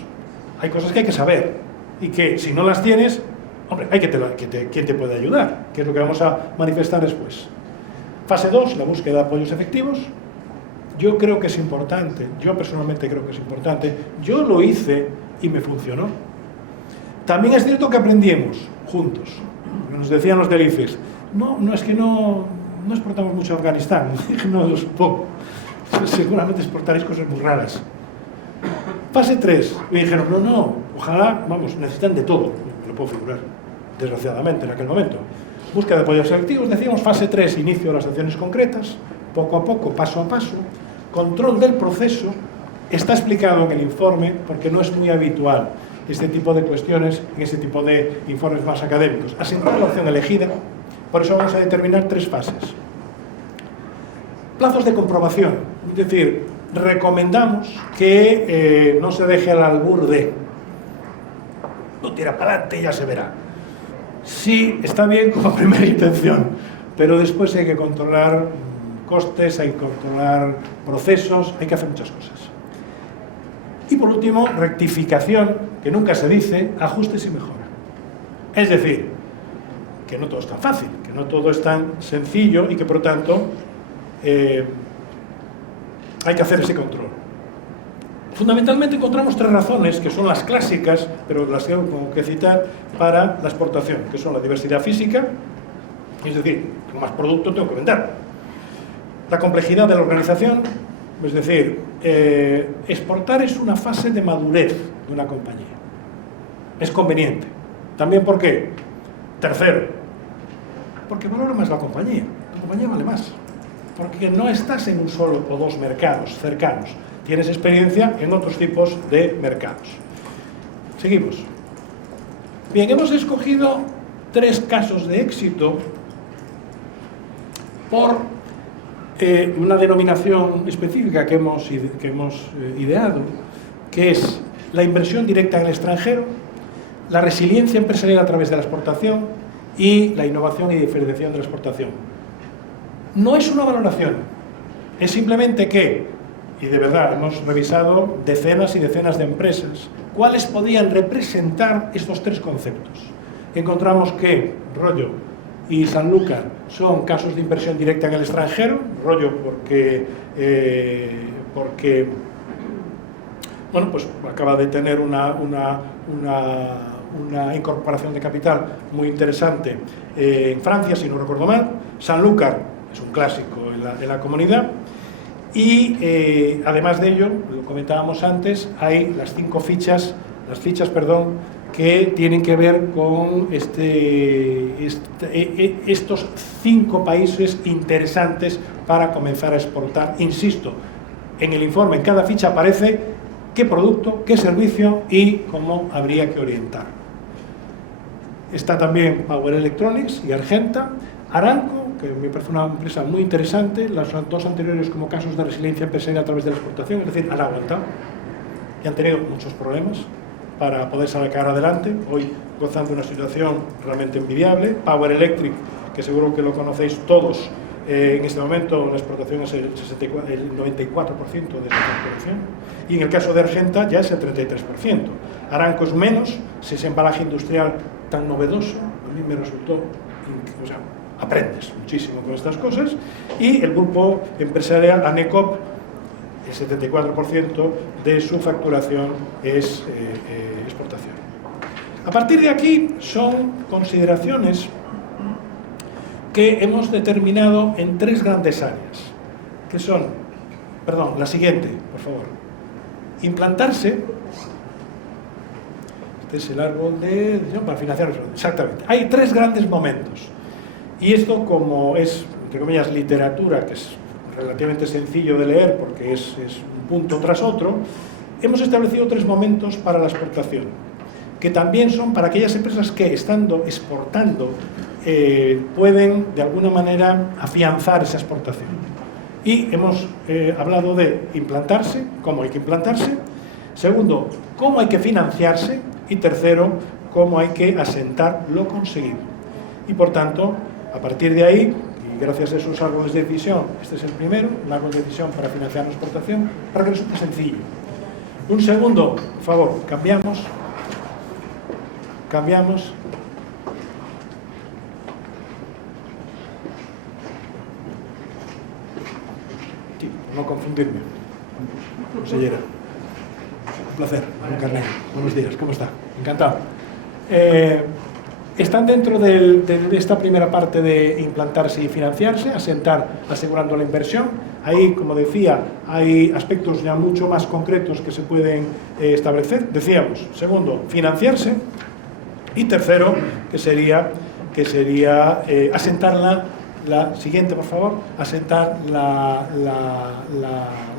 Hay cosas que hay que saber y que si no las tienes, hombre, ¿quién te puede ayudar? Que es lo que vamos a manifestar después. Fase 2, la búsqueda de apoyos efectivos. Yo creo que es importante, yo personalmente creo que es importante. Yo lo hice y me funcionó. También es cierto que aprendimos juntos. Nos decían los del ICES, no es que no exportamos mucho a Afganistán, no es poco. Seguramente exportaréis cosas muy raras. Fase 3, me dijeron, no, ojalá, necesitan de todo, me lo puedo figurar, desgraciadamente en aquel momento. Búsqueda de apoyos selectivos, decíamos, fase 3, inicio de las acciones concretas, poco a poco, paso a paso, control del proceso, está explicado en el informe porque no es muy habitual este tipo de cuestiones en este tipo de informes más académicos. Asentar la opción elegida, por eso vamos a determinar 3 fases. Plazos de comprobación, es decir, recomendamos que no se deje al albur de no tira para adelante y ya se verá. Sí, está bien como primera intención, pero después hay que controlar costes, hay que controlar procesos, hay que hacer muchas cosas. Y por último, rectificación, que nunca se dice, ajustes y mejora. Es decir, que no todo es tan fácil, que no todo es tan sencillo y que por lo tanto hay que hacer ese control. Fundamentalmente encontramos tres razones, que son las clásicas, pero las que tengo que citar, para la exportación, que son la diversidad física, es decir, con más producto tengo que vender. La complejidad de la organización, es decir, exportar es una fase de madurez de una compañía. Es conveniente. ¿También por qué? Tercero, porque valora más la compañía vale más, porque no estás en un solo o dos mercados cercanos, tienes experiencia en otros tipos de mercados. Seguimos. Bien, hemos escogido tres casos de éxito por una denominación específica que hemos ideado, que es la inversión directa en el extranjero, la resiliencia empresarial a través de la exportación y la innovación y diferenciación de la exportación. No es una valoración, es simplemente que, y de verdad hemos revisado decenas y decenas de empresas, cuáles podían representar estos tres conceptos. Encontramos que Rollo y Sanlúcar son casos de inversión directa en el extranjero. Rollo porque bueno, pues acaba de tener una incorporación de capital muy interesante en Francia, si no recuerdo mal. Sanlúcar es un clásico en la comunidad. Y además de ello, lo comentábamos antes, hay las fichas, que tienen que ver con estos 5 países interesantes para comenzar a exportar. Insisto, en el informe, en cada ficha aparece qué producto, qué servicio y cómo habría que orientar. Está también Power Electronics y Argenta. Aramco, que me parece una empresa muy interesante, las dos anteriores como casos de resiliencia empresarial a través de la exportación, es decir, han aguantado y han tenido muchos problemas para poder sacar adelante, hoy gozando de una situación realmente envidiable. Power Electric, que seguro que lo conocéis todos, en este momento la exportación es el 94% de la exportación, y en el caso de Argenta ya es el 33%. Aramco es menos, si ese embalaje industrial tan novedoso, a mí me resultó, o sea, aprendes muchísimo con estas cosas. Y el grupo empresarial ANECOP, el 74% de su facturación es exportación. A partir de aquí son consideraciones que hemos determinado en tres grandes áreas, que son, la siguiente, por favor, implantarse. Este es el árbol de decisión para financiar, exactamente. Hay tres grandes momentos. Y esto, como es, entre comillas, literatura, que es relativamente sencillo de leer porque es un punto tras otro, hemos establecido tres momentos para la exportación, que también son para aquellas empresas que, estando exportando, pueden de alguna manera afianzar esa exportación. Y hemos hablado de implantarse, cómo hay que implantarse; segundo, cómo hay que financiarse; y tercero, cómo hay que asentar lo conseguido. Y por tanto, a partir de ahí, y gracias a esos árboles de decisión, este es el primero, un árbol de decisión para financiar la exportación, para que resulte sencillo. Un segundo, por favor, cambiamos. Sí, no confundirme. Consellera, un placer, don Carnero. Buenos días, ¿cómo está? Encantado. Están dentro de esta primera parte de implantarse y financiarse, asentar asegurando la inversión. Ahí, como decía, hay aspectos ya mucho más concretos que se pueden establecer. Decíamos, segundo, financiarse; y tercero, que sería asentar la siguiente, por favor, asentar la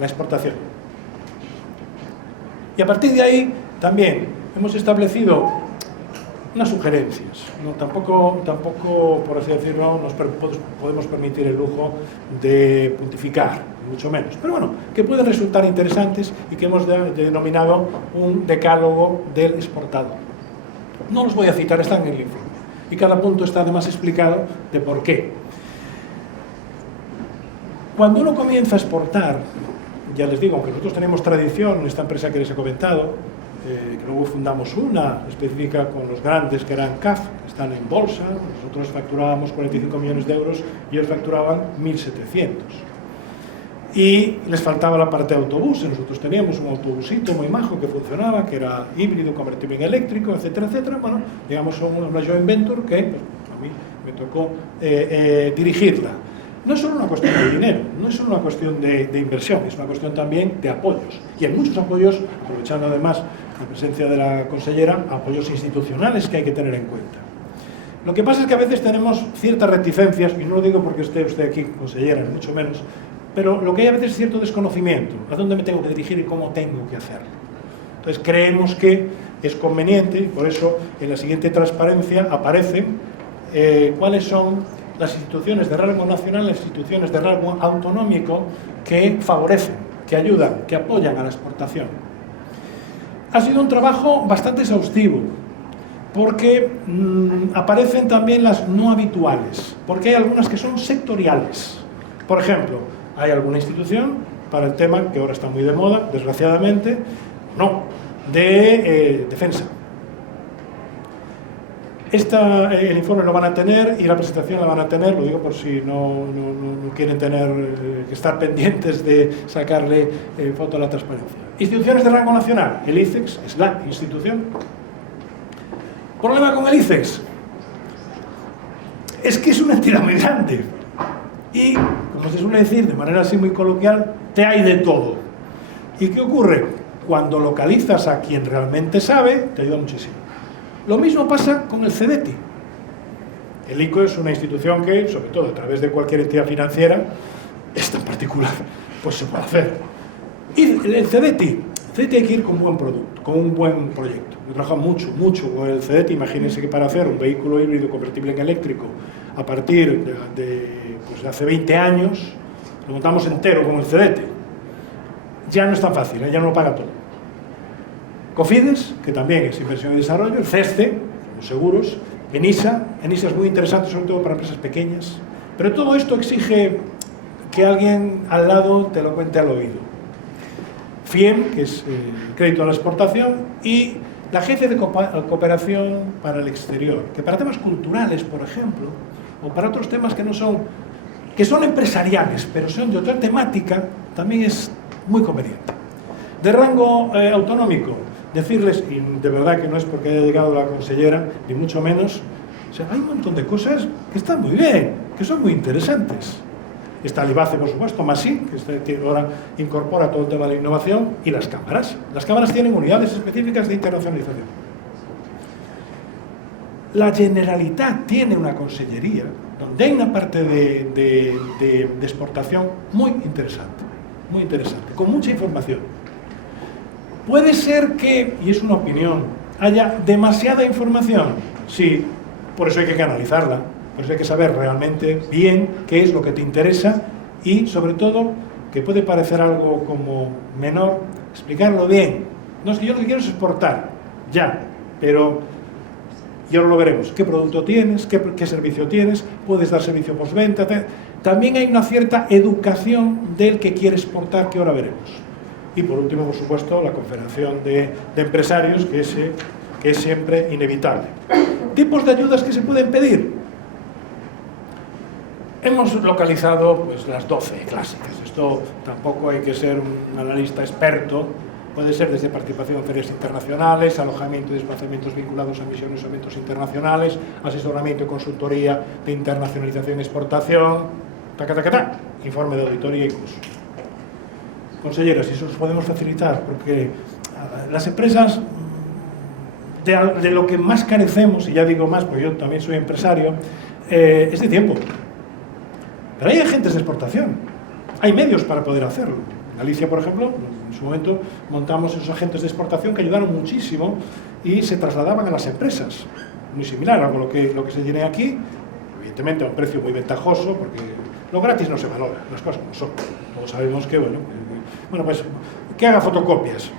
exportación. Y a partir de ahí también hemos establecido unas sugerencias. Tampoco, por así decirlo, nos podemos permitir el lujo de puntificar, mucho menos. Pero bueno, que pueden resultar interesantes y que hemos denominado un decálogo del exportador. No los voy a citar, están en el informe. Y cada punto está además explicado de por qué. Cuando uno comienza a exportar, ya les digo, aunque nosotros tenemos tradición en esta empresa que les he comentado, que luego fundamos una específica con los grandes que eran CAF, que están en bolsa. Nosotros facturábamos 45 millones de euros y ellos facturaban 1.700. y les faltaba la parte de autobuses. Nosotros teníamos un autobusito muy majo que funcionaba, que era híbrido, convertible en eléctrico, etcétera, etcétera. Bueno, digamos, una joint venture que pues, a mí me tocó dirigirla. No es solo una cuestión de dinero, no es solo una cuestión de inversión, es una cuestión también de apoyos. Y hay muchos apoyos, aprovechando además la presencia de la consellera, apoyos institucionales que hay que tener en cuenta. Lo que pasa es que a veces tenemos ciertas reticencias, y no lo digo porque esté usted aquí, consellera, ni mucho menos, pero lo que hay a veces es cierto desconocimiento, a dónde me tengo que dirigir y cómo tengo que hacerlo. Entonces creemos que es conveniente, y por eso en la siguiente transparencia aparecen cuáles son las instituciones de rango nacional, las instituciones de rango autonómico que favorecen, que ayudan, que apoyan a la exportación. Ha sido un trabajo bastante exhaustivo, porque aparecen también las no habituales, porque hay algunas que son sectoriales. Por ejemplo, hay alguna institución para el tema que ahora está muy de moda, desgraciadamente, no, de defensa. El informe lo van a tener y la presentación la van a tener, lo digo por si no quieren tener que estar pendientes de sacarle foto a la transparencia. Instituciones de rango nacional, el ICEX es la institución. ¿Problema con el ICEX? Es que es una entidad muy grande y, como se suele decir de manera así muy coloquial, te hay de todo. ¿Y qué ocurre? Cuando localizas a quien realmente sabe, te ayuda muchísimo. Lo mismo pasa con el CEDETI. El ICO es una institución que, sobre todo a través de cualquier entidad financiera, esta en particular, pues se puede hacer. Y el CEDETI hay que ir con un buen producto, con un buen proyecto. He trabajado mucho con el CEDETI. Imagínense que para hacer un vehículo híbrido convertible en eléctrico a partir de hace 20 años, lo montamos entero con el CEDETI. Ya no es tan fácil, ya no lo paga todo. COFIDES, que también es inversión y desarrollo, el CESCE, los seguros, ENISA es muy interesante, sobre todo para empresas pequeñas, pero todo esto exige que alguien al lado te lo cuente al oído. FIEM, que es crédito a la exportación, y la Agencia de Cooperación para el Exterior, que para temas culturales, por ejemplo, o para otros temas que son empresariales, pero son de otra temática, también es muy conveniente. De rango autonómico, decirles, y de verdad que no es porque haya llegado la consellera, ni mucho menos, o sea, hay un montón de cosas que están muy bien, que son muy interesantes. Está el IBACE, por supuesto, MASI, que ahora incorpora todo el tema de la innovación, y las cámaras. Las cámaras tienen unidades específicas de internacionalización. La Generalitat tiene una consellería donde hay una parte de exportación muy interesante, con mucha información. Puede ser que, y es una opinión, haya demasiada información. Sí, por eso hay que canalizarla, por eso hay que saber realmente bien qué es lo que te interesa y, sobre todo, que puede parecer algo como menor, explicarlo bien. No es que yo lo que quiero es exportar, ya, pero y ahora lo veremos. ¿Qué producto tienes? ¿Qué servicio tienes? ¿Puedes dar servicio postventa? También hay una cierta educación del que quiere exportar, que ahora veremos. Y por último, por supuesto, la Confederación de Empresarios, que es siempre inevitable. ¿Tipos de ayudas que se pueden pedir? Hemos localizado pues, las 12 clásicas. Esto tampoco hay que ser un analista experto. Puede ser desde participación en ferias internacionales, alojamiento y desplazamientos vinculados a misiones o eventos internacionales, asesoramiento y consultoría de internacionalización y exportación, informe de auditoría y curso. Consellera, si eso os podemos facilitar, porque las empresas, de lo que más carecemos, y ya digo más porque yo también soy empresario, es de tiempo. Pero hay agentes de exportación, hay medios para poder hacerlo. En Galicia, por ejemplo, en su momento montamos esos agentes de exportación que ayudaron muchísimo y se trasladaban a las empresas. Muy similar a lo que se tiene aquí, evidentemente a un precio muy ventajoso, porque lo gratis no se valora, las cosas como son. Todos sabemos que, bueno, pues que haga fotocopias.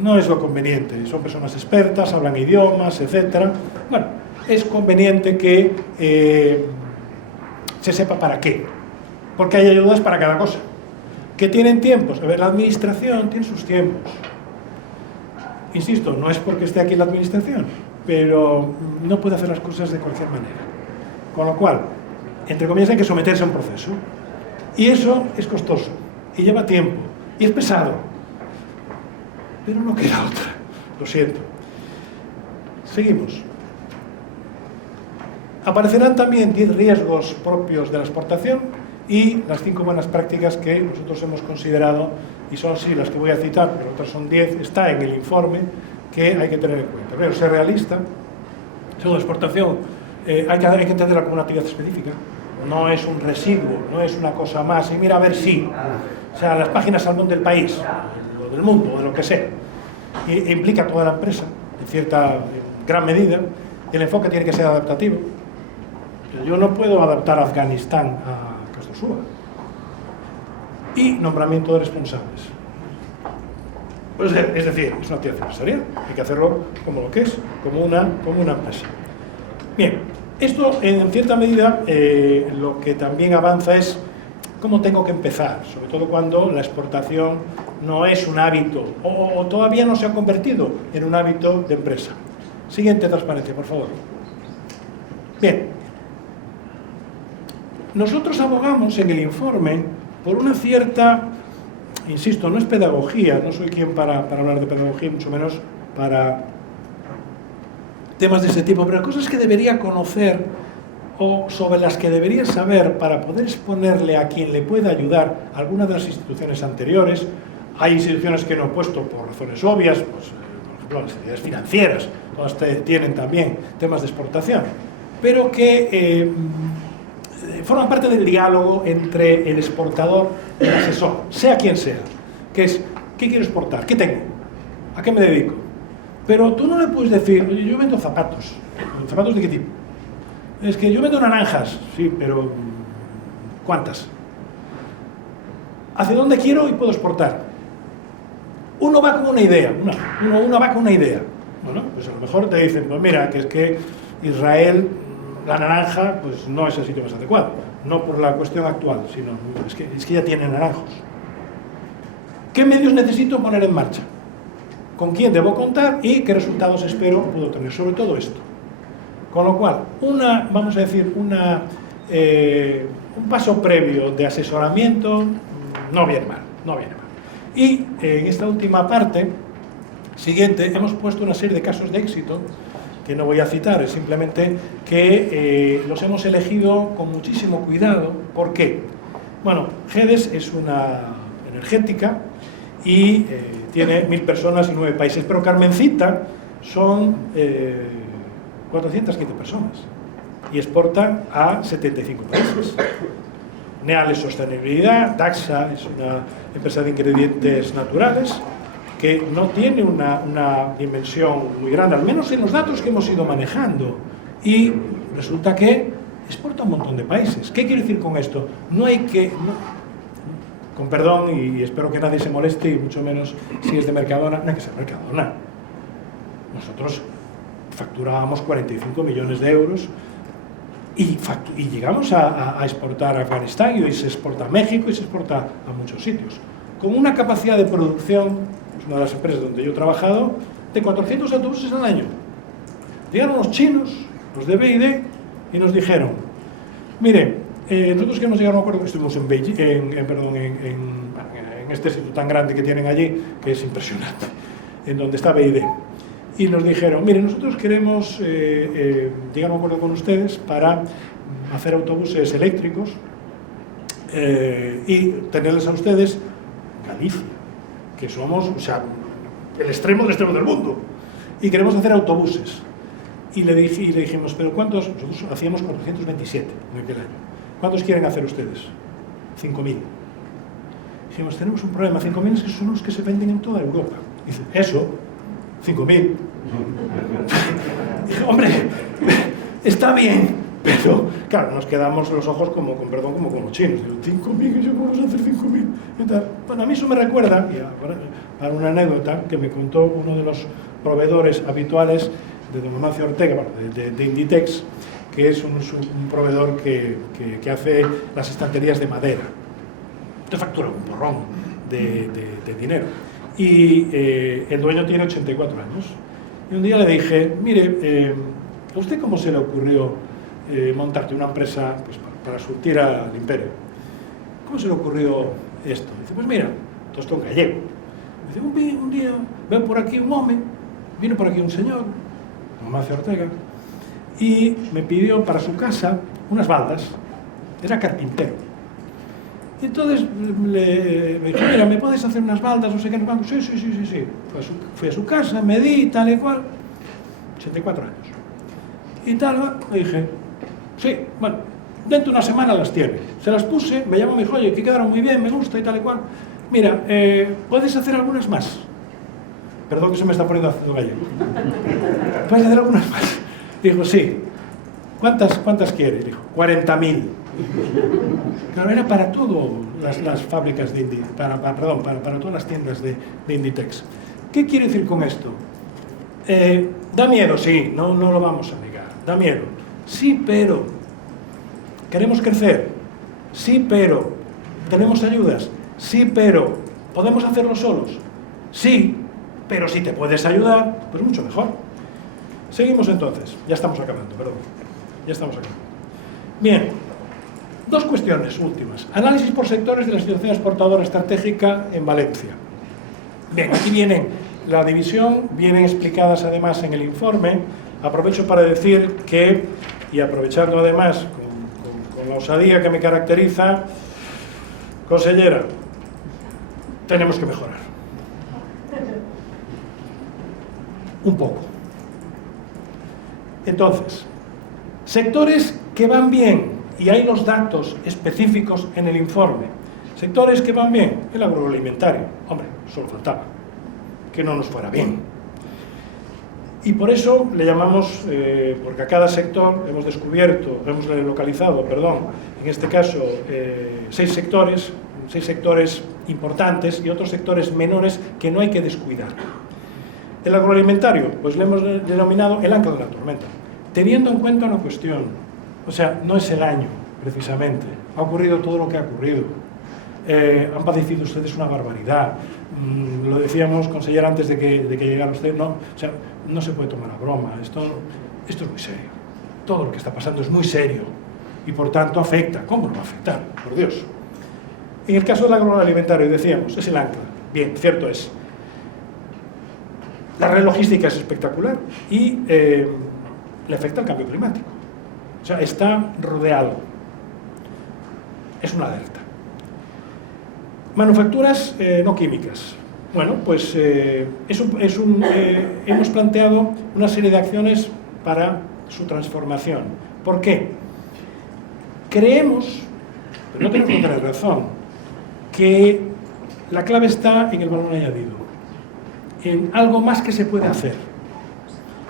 No es lo conveniente. Son personas expertas, hablan idiomas, etc. Bueno, es conveniente que se sepa para qué, porque hay ayudas para cada cosa. ¿Que tienen tiempos? A ver, la administración tiene sus tiempos. Insisto, no es porque esté aquí la administración, pero no puede hacer las cosas de cualquier manera. Con lo cual, entre comillas, hay que someterse a un proceso. Y eso es costoso, y lleva tiempo, y es pesado. Pero no queda otra, lo siento. Seguimos. Aparecerán también 10 riesgos propios de la exportación y las 5 buenas prácticas que nosotros hemos considerado, y son sí las que voy a citar, pero otras son 10, está en el informe, que hay que tener en cuenta. Primero, ser realista. Segundo, exportación, hay que entenderla como una actividad específica. No es un residuo, no es una cosa más, y mira a ver si. O sea, las páginas salmón del país, o del mundo, o de lo que sea. Y implica toda la empresa, en cierta gran medida. El enfoque tiene que ser adaptativo. Yo no puedo adaptar a Afganistán a que esto suba. Y nombramiento de responsables. Pues, es decir, es una actividad empresarial. Hay que hacerlo como lo que es, como una empresa. Bien, esto en cierta medida lo que también avanza es cómo tengo que empezar, sobre todo cuando la exportación no es un hábito o todavía no se ha convertido en un hábito de empresa. Siguiente transparencia, por favor. Bien. Nosotros abogamos en el informe por una cierta, insisto, no es pedagogía, no soy quien para hablar de pedagogía, mucho menos para temas de ese tipo, pero cosas que debería conocer o sobre las que debería saber para poder exponerle a quien le pueda ayudar a alguna de las instituciones anteriores. Hay instituciones que no he puesto por razones obvias, pues, por ejemplo, las entidades financieras, todas tienen también temas de exportación, pero que forman parte del diálogo entre el exportador y el asesor, sea quien sea, que es, ¿qué quiero exportar? ¿Qué tengo? ¿A qué me dedico? Pero tú no le puedes decir, oye, yo vendo zapatos. ¿Zapatos de qué tipo? Es que yo vendo naranjas. Sí, pero ¿cuántas? ¿Hacia dónde quiero y puedo exportar? Uno va con una idea, uno va con una idea. Bueno, pues a lo mejor te dicen, pues mira, que es que Israel, la naranja, pues no es el sitio más adecuado. No por la cuestión actual, sino es que ya tiene naranjos. ¿Qué medios necesito poner en marcha? ¿Con quién debo contar y qué resultados espero puedo tener? Sobre todo esto. Con lo cual, vamos a decir, un paso previo de asesoramiento no viene mal, no viene mal. Y en esta última parte, siguiente, hemos puesto una serie de casos de éxito que no voy a citar, es simplemente que los hemos elegido con muchísimo cuidado. ¿Por qué? Bueno, GEDES es una energética y tiene 1000 personas y 9 países, pero Carmencita son 415 personas y exporta a 75 países. Neales Sostenibilidad, Daxa, es una empresa de ingredientes naturales que no tiene una dimensión muy grande, al menos en los datos que hemos ido manejando, y resulta que exporta a un montón de países. ¿Qué quiero decir con esto? No hay que... con perdón, y espero que nadie se moleste, y mucho menos si es de Mercadona, no hay que ser Mercadona. Nosotros facturábamos 45 millones de euros y llegamos a exportar a Afganistán, y hoy se exporta a México y se exporta a muchos sitios. Con una capacidad de producción, es una de las empresas donde yo he trabajado, de 400 autobuses al año. Llegaron los chinos, los de BID, y nos dijeron, mire, nosotros queremos llegar a un acuerdo, que estuvimos en Beijing, en este sitio tan grande que tienen allí, que es impresionante, en donde está BID. Y nos dijeron, mire, nosotros queremos llegar a un acuerdo con ustedes para hacer autobuses eléctricos y tenerles a ustedes Galicia, que somos, o sea, el extremo del mundo, y queremos hacer autobuses. Y le dijimos, pero ¿cuántos? Nosotros hacíamos 427 en aquel año. ¿Cuántos quieren hacer ustedes? 5.000. Dijimos, tenemos un problema, 5.000 es que son los que se venden en toda Europa. Dice, eso, 5.000. Dije, hombre, está bien, pero claro, nos quedamos los ojos como chinos. Digo, 5.000, ¿yo cómo vamos a hacer 5.000? Bueno, a mí eso me recuerda, para una anécdota que me contó uno de los proveedores habituales de don Amancio Ortega, de Inditex, que es un proveedor que hace las estanterías de madera. Te factura un porrón de dinero. Y el dueño tiene 84 años. Y un día le dije, mire, ¿a usted cómo se le ocurrió montarte una empresa pues, para surtir al imperio? ¿cómo se le ocurrió esto? Dice, pues mira, todo esto en gallego. Dice, un día ven por aquí un hombre, vino por aquí un señor, Macio Ortega, y me pidió para su casa unas baldas. Era carpintero. Y entonces me dijo, mira, ¿me puedes hacer unas baldas? No sé qué, no sé. Sí. Fui a su casa, me di, tal y cual. 84 años. Y tal, le dije, sí, bueno, dentro de una semana las tiene. Se las puse, me llamó y me dijo, oye, que quedaron muy bien, me gusta y tal y cual. Mira, ¿puedes hacer algunas más? Perdón que se me está poniendo acento gallego. ¿Puedes hacer algunas más? Dijo, sí. ¿Cuántas quiere? Dijo, 40.000. Claro, era para todas las fábricas de para todas las tiendas de Inditex. ¿Qué quiere decir con esto? Da miedo, sí, no lo vamos a negar. Da miedo. Sí, pero queremos crecer. Sí, pero tenemos ayudas. Sí, pero podemos hacerlo solos. Sí, pero si te puedes ayudar, pues mucho mejor. Seguimos entonces. Ya estamos acabando, perdón. Ya estamos acabando. Bien, dos cuestiones últimas. Análisis por sectores de la situación exportadora estratégica en Valencia. Bien, aquí vienen la división, vienen explicadas además en el informe. Aprovecho para decir que, y aprovechando además con la osadía que me caracteriza, consellera, tenemos que mejorar. Un poco. Entonces, sectores que van bien, y hay los datos específicos en el informe. Sectores que van bien, el agroalimentario. Hombre, solo faltaba que no nos fuera bien. Y por eso le llamamos, porque a cada sector hemos localizado, en este caso, 6 sectores importantes y otros sectores menores que no hay que descuidar. El agroalimentario, pues le hemos denominado el ancla de la tormenta, teniendo en cuenta una cuestión, o sea, no es el año, precisamente, ha ocurrido todo lo que ha ocurrido, han padecido ustedes una barbaridad, lo decíamos, consellera, antes de que llegara usted, no, o sea, no se puede tomar a broma, esto es muy serio, todo lo que está pasando es muy serio, y por tanto afecta. ¿Cómo no va a afectar? Por Dios. En el caso del agroalimentario, decíamos, es el ancla, bien, cierto es. La red logística es espectacular y le afecta el cambio climático. O sea, está rodeado. Es una alerta. Manufacturas no químicas. Bueno, pues hemos planteado una serie de acciones para su transformación. ¿Por qué? Creemos, pero no tenemos que tener razón, que la clave está en el valor añadido, en algo más que se puede hacer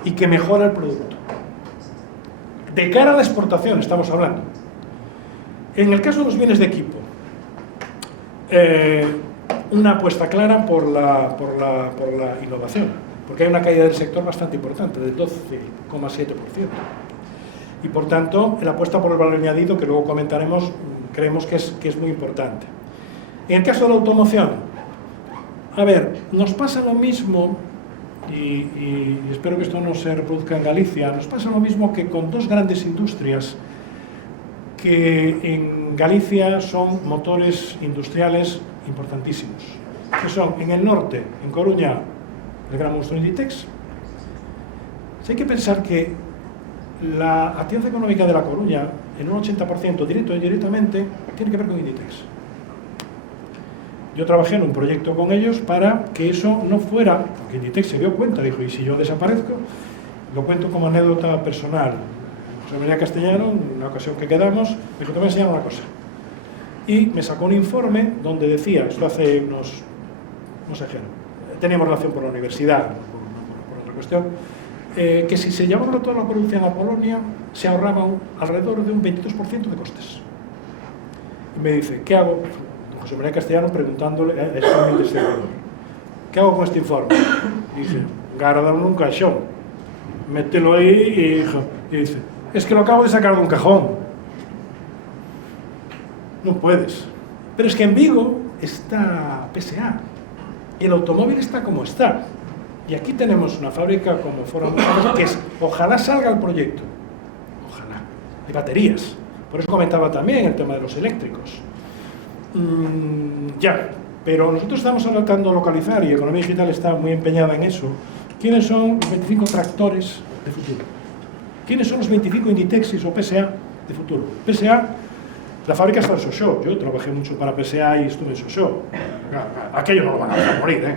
y que mejora el producto. De cara a la exportación estamos hablando. En el caso de los bienes de equipo, una apuesta clara por la innovación, porque hay una caída del sector bastante importante, del 12,7%. Y por tanto, la apuesta por el valor añadido, que luego comentaremos, creemos que es muy importante. En el caso de la automoción, a ver, nos pasa lo mismo, y espero que esto no se reproduzca en Galicia, nos pasa lo mismo que con dos grandes industrias que en Galicia son motores industriales importantísimos, que son en el norte, en Coruña, el gran monstruo Inditex. Hay que pensar que la actividad económica de La Coruña, en un 80%, directo o indirectamente, tiene que ver con Inditex. Yo trabajé en un proyecto con ellos para que eso no fuera, porque Inditex se dio cuenta, dijo, y si yo desaparezco, lo cuento como anécdota personal. José María Castellano, en una ocasión que quedamos, me dijo, te voy a enseñar una cosa. Y me sacó un informe donde decía, esto hace unos, no sé qué, teníamos relación por la universidad, por otra cuestión, que si se llevaba toda la producción a Polonia, se ahorraba alrededor de un 22% de costes. Y me dice, ¿qué hago? José María Castellano preguntándole a este investigador, ¿qué hago con este informe? Y dice, guárdalo en un cajón, mételo ahí y dice, es que lo acabo de sacar de un cajón. No puedes. Pero es que en Vigo está PSA y el automóvil está como está. Y aquí tenemos una fábrica como Ford que es, ojalá salga el proyecto, ojalá, de baterías. Por eso comentaba también el tema de los eléctricos. Ya, pero nosotros estamos tratando de localizar, y Economía Digital está muy empeñada en eso, quiénes son los 25 tractores de futuro. ¿Quiénes son los 25 Inditexis o PSA de futuro? PSA, la fábrica está en Sochaux. Yo trabajé mucho para PSA y estuve en Sochaux. Aquello no lo van a dejar morir, ¿eh?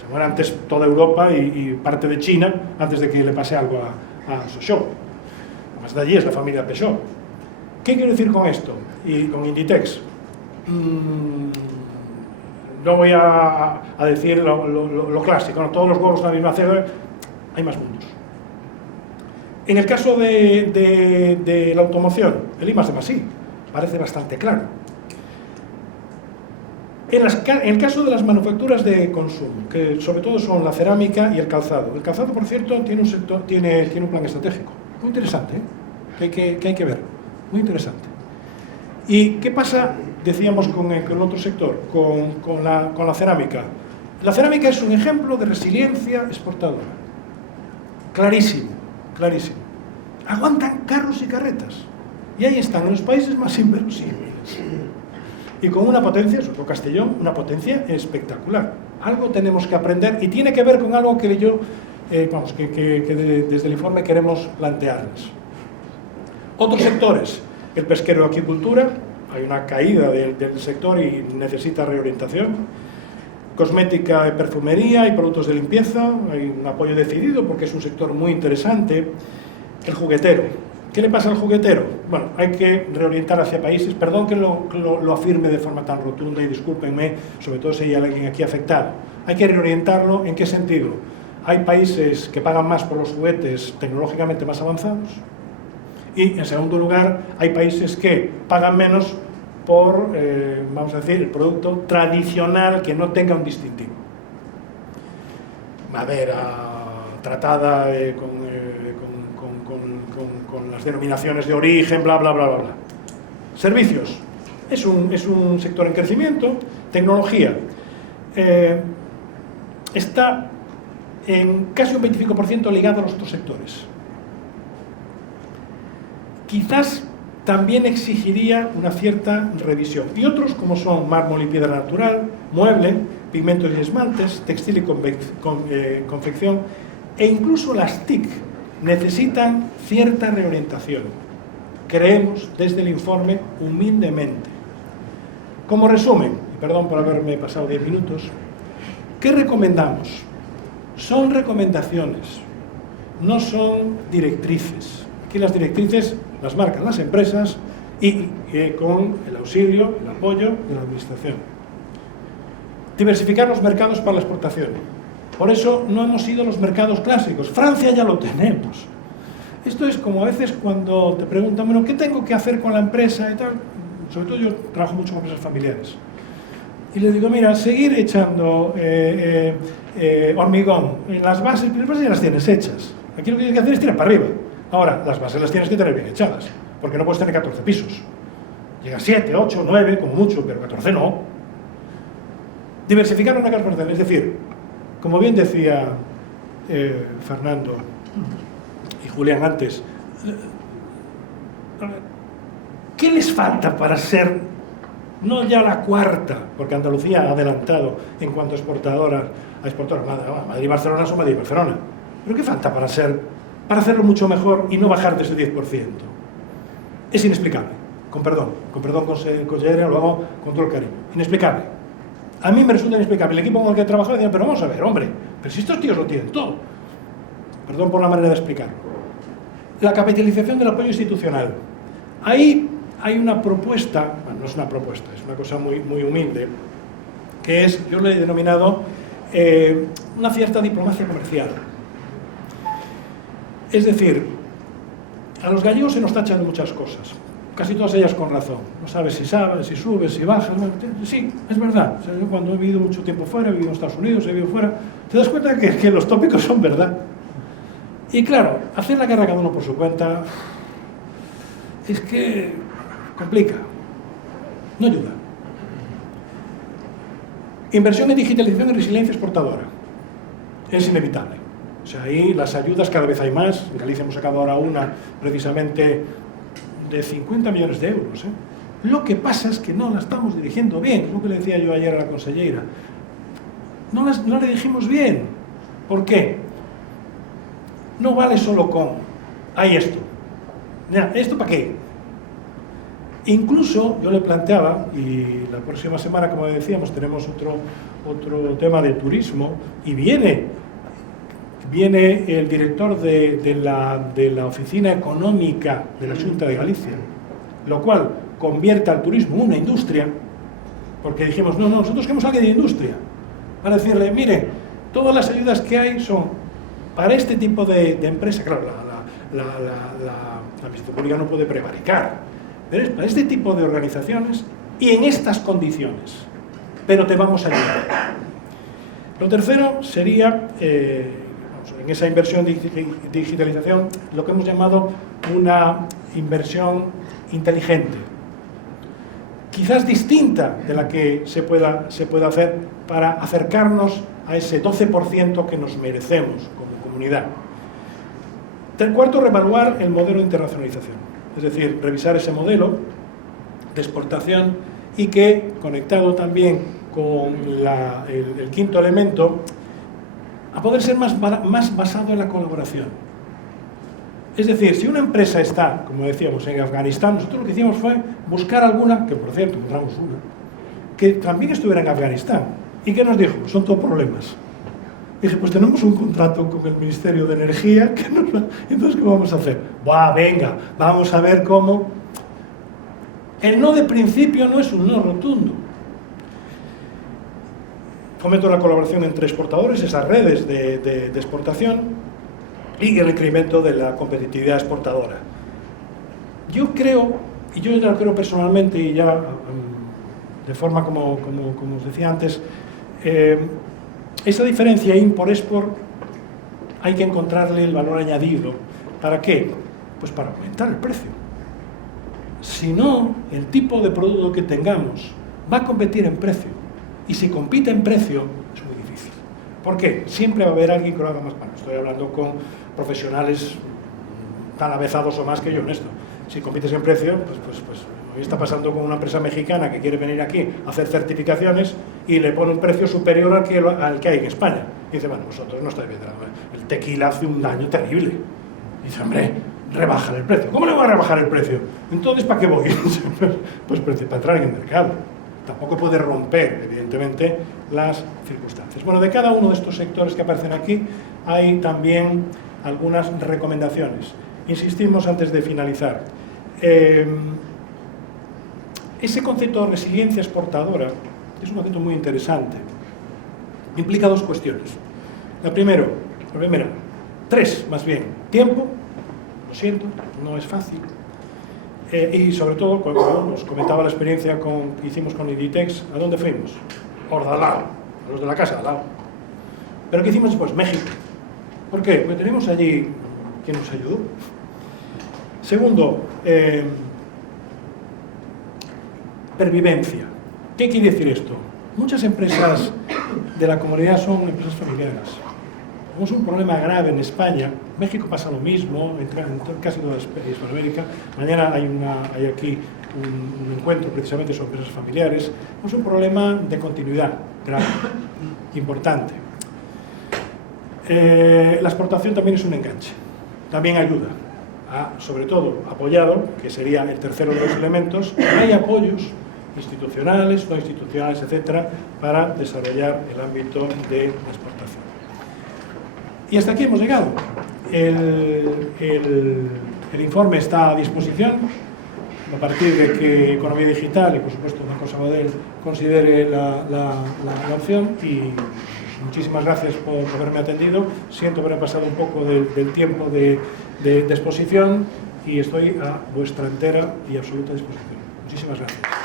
Se muere antes toda Europa y parte de China antes de que le pase algo a Sochaux. Además de allí es la familia Peugeot. ¿Qué quiero decir con esto? Y con Inditex. No voy a decir lo clásico, ¿no? Todos los huevos en la misma cesta. Hay más mundos. En el caso de la automoción, el I+D+I parece bastante claro. En el caso de las manufacturas de consumo, que sobre todo son la cerámica y el calzado. El calzado, por cierto, tiene un plan estratégico. Muy interesante, ¿eh? que hay que ver. Muy interesante. ¿Y qué pasa, decíamos, con el otro sector, con la cerámica? La cerámica es un ejemplo de resiliencia exportadora. Clarísimo, clarísimo. Aguantan carros y carretas. Y ahí están, en los países más inverosímiles. Y con una potencia, sobre todo Castellón, una potencia espectacular. Algo tenemos que aprender y tiene que ver con algo que desde el informe queremos plantearles. Otros sectores, el pesquero y acuicultura, hay una caída del sector y necesita reorientación. Cosmética y perfumería y productos de limpieza, hay un apoyo decidido porque es un sector muy interesante. El juguetero. ¿Qué le pasa al juguetero? Bueno, hay que reorientar hacia países. Perdón que lo afirme de forma tan rotunda y discúlpenme, sobre todo si hay alguien aquí afectado. Hay que reorientarlo. ¿En qué sentido? Hay países que pagan más por los juguetes tecnológicamente más avanzados y, en segundo lugar, hay países que pagan menos por, vamos a decir, el producto tradicional que no tenga un distintivo. Madera tratada con las denominaciones de origen, bla, bla, bla, bla, bla. Servicios. Es un sector en crecimiento. Tecnología. Está en casi un 25% ligado a los otros sectores. Quizás también exigiría una cierta revisión. Y otros, como son mármol y piedra natural, mueble, pigmentos y esmaltes, textil y confección, e incluso las TIC, necesitan cierta reorientación. Creemos, desde el informe, humildemente. Como resumen, y perdón por haberme pasado 10 minutos, ¿qué recomendamos? Son recomendaciones, no son directrices. Aquí las directrices las marcan las empresas y con el auxilio, el apoyo de la administración. Diversificar los mercados para la exportación. Por eso no hemos ido a los mercados clásicos. Francia ya lo tenemos. Esto es como a veces cuando te preguntan, bueno, ¿qué tengo que hacer con la empresa y tal? Sobre todo yo trabajo mucho con empresas familiares. Y les digo, mira, seguir echando hormigón en las bases ya las tienes hechas. Aquí lo que tienes que hacer es tirar para arriba. Ahora, las bases las tienes que tener bien echadas, porque no puedes tener 14 pisos. Llega a 7, 8, 9, como mucho, pero 14 no. Diversificar los mercados comerciales, es decir, como bien decía Fernando y Julián antes, ¿qué les falta para ser, no ya la cuarta, porque Andalucía ha adelantado en cuanto a exportadoras, Madrid y Barcelona son Madrid y Barcelona, pero qué falta para hacerlo mucho mejor y no bajar de ese 10%? Es inexplicable, con perdón, consejera, lo hago con todo el cariño, inexplicable. A mí me resulta inexplicable. El equipo con el que he trabajado decía, pero vamos a ver, hombre, pero si estos tíos lo tienen todo. Perdón por la manera de explicarlo. La capitalización del apoyo institucional. Ahí hay una propuesta, bueno, no es una propuesta, es una cosa muy, muy humilde, que es, yo lo he denominado, una cierta diplomacia comercial. Es decir, a los gallegos se nos tachan de muchas cosas. Casi todas ellas con razón. No sabes si subes, si bajas. Sí, es verdad. O sea, yo cuando he vivido mucho tiempo fuera, he vivido en Estados Unidos, he vivido fuera, te das cuenta que los tópicos son verdad. Y claro, hacer la guerra cada uno por su cuenta es que complica, no ayuda. Inversión en digitalización y resiliencia exportadora. Es inevitable. O sea, ahí las ayudas cada vez hay más. En Galicia hemos sacado ahora una precisamente de 50 millones de euros, Lo que pasa es que no la estamos dirigiendo bien, es lo que le decía yo ayer a la consellera. No la dirigimos bien. ¿Por qué? No vale solo con, hay esto. ¿Esto para qué? Incluso yo le planteaba, y la próxima semana, como decíamos, tenemos otro tema de turismo, y viene el director de la Oficina Económica de la Xunta de Galicia, lo cual convierte al turismo en una industria, porque dijimos, no, nosotros queremos alguien de industria, para decirle, mire, todas las ayudas que hay son para este tipo de empresa. Claro, la administración pública no puede prevaricar, pero es para este tipo de organizaciones y en estas condiciones, pero te vamos a ayudar. Lo tercero sería, en esa inversión de digitalización, lo que hemos llamado una inversión inteligente, quizás distinta de la que se pueda hacer para acercarnos a ese 12% que nos merecemos como comunidad. Cuarto, reevaluar el modelo de internacionalización, es decir, revisar ese modelo de exportación y que, conectado también con el quinto elemento, a poder ser más basado en la colaboración. Es decir, si una empresa está, como decíamos, en Afganistán, nosotros lo que hicimos fue buscar alguna, que por cierto encontramos una, que también estuviera en Afganistán. ¿Y qué nos dijo? Son todos problemas. Dije, pues tenemos un contrato con el Ministerio de Energía, entonces ¿qué vamos a hacer? ¡Buah, venga! Vamos a ver cómo. El no de principio no es un no rotundo. Fomento la colaboración entre exportadores, esas redes de exportación, y el incremento de la competitividad exportadora. Yo creo, y yo ya lo creo personalmente, y ya de forma como os decía antes, esa diferencia import-export hay que encontrarle el valor añadido. ¿Para qué? Pues para aumentar el precio. Si no, el tipo de producto que tengamos va a competir en precio. Y si compite en precio, es muy difícil. ¿Por qué? Siempre va a haber alguien que lo haga más malo. Estoy hablando con profesionales tan avezados o más que yo en esto. Si compites en precio, pues hoy está pasando con una empresa mexicana que quiere venir aquí a hacer certificaciones y le pone un precio superior al que hay en España. Y dice, bueno, vosotros no estáis viendo, el tequila hace un daño terrible. Y dice, hombre, rebajan el precio. ¿Cómo le voy a rebajar el precio? Entonces, ¿para qué voy? Pues para entrar en el mercado. Tampoco puede romper, evidentemente, las circunstancias. Bueno, de cada uno de estos sectores que aparecen aquí hay también algunas recomendaciones. Insistimos antes de finalizar. Ese concepto de resiliencia exportadora es un concepto muy interesante. Implica dos cuestiones. La primera, tres más bien. Tiempo, lo siento, no es fácil. Y sobre todo, cuando os comentaba la experiencia que hicimos con Inditex, ¿a dónde fuimos? Ordalao, a los de la casa, al lado. ¿Pero qué hicimos después? México. ¿Por qué? Porque tenemos allí quien nos ayudó. Segundo, pervivencia. ¿Qué quiere decir esto? Muchas empresas de la comunidad son empresas familiares. Tenemos un problema grave en España. México pasa lo mismo, en casi toda Hispanoamérica. Mañana hay aquí un encuentro precisamente sobre empresas familiares. Es un problema de continuidad grave, importante. La exportación también es un enganche, también ayuda, sobre todo apoyado, que sería el tercero de los elementos. Hay apoyos institucionales, no institucionales, etcétera, para desarrollar el ámbito de la exportación. Y hasta aquí hemos llegado. El informe está a disposición a partir de que Economía Digital y, por supuesto, Banco Sabadell considere la opción. Y muchísimas gracias por haberme atendido. Siento haber pasado un poco del tiempo de exposición y estoy a vuestra entera y absoluta disposición. Muchísimas gracias.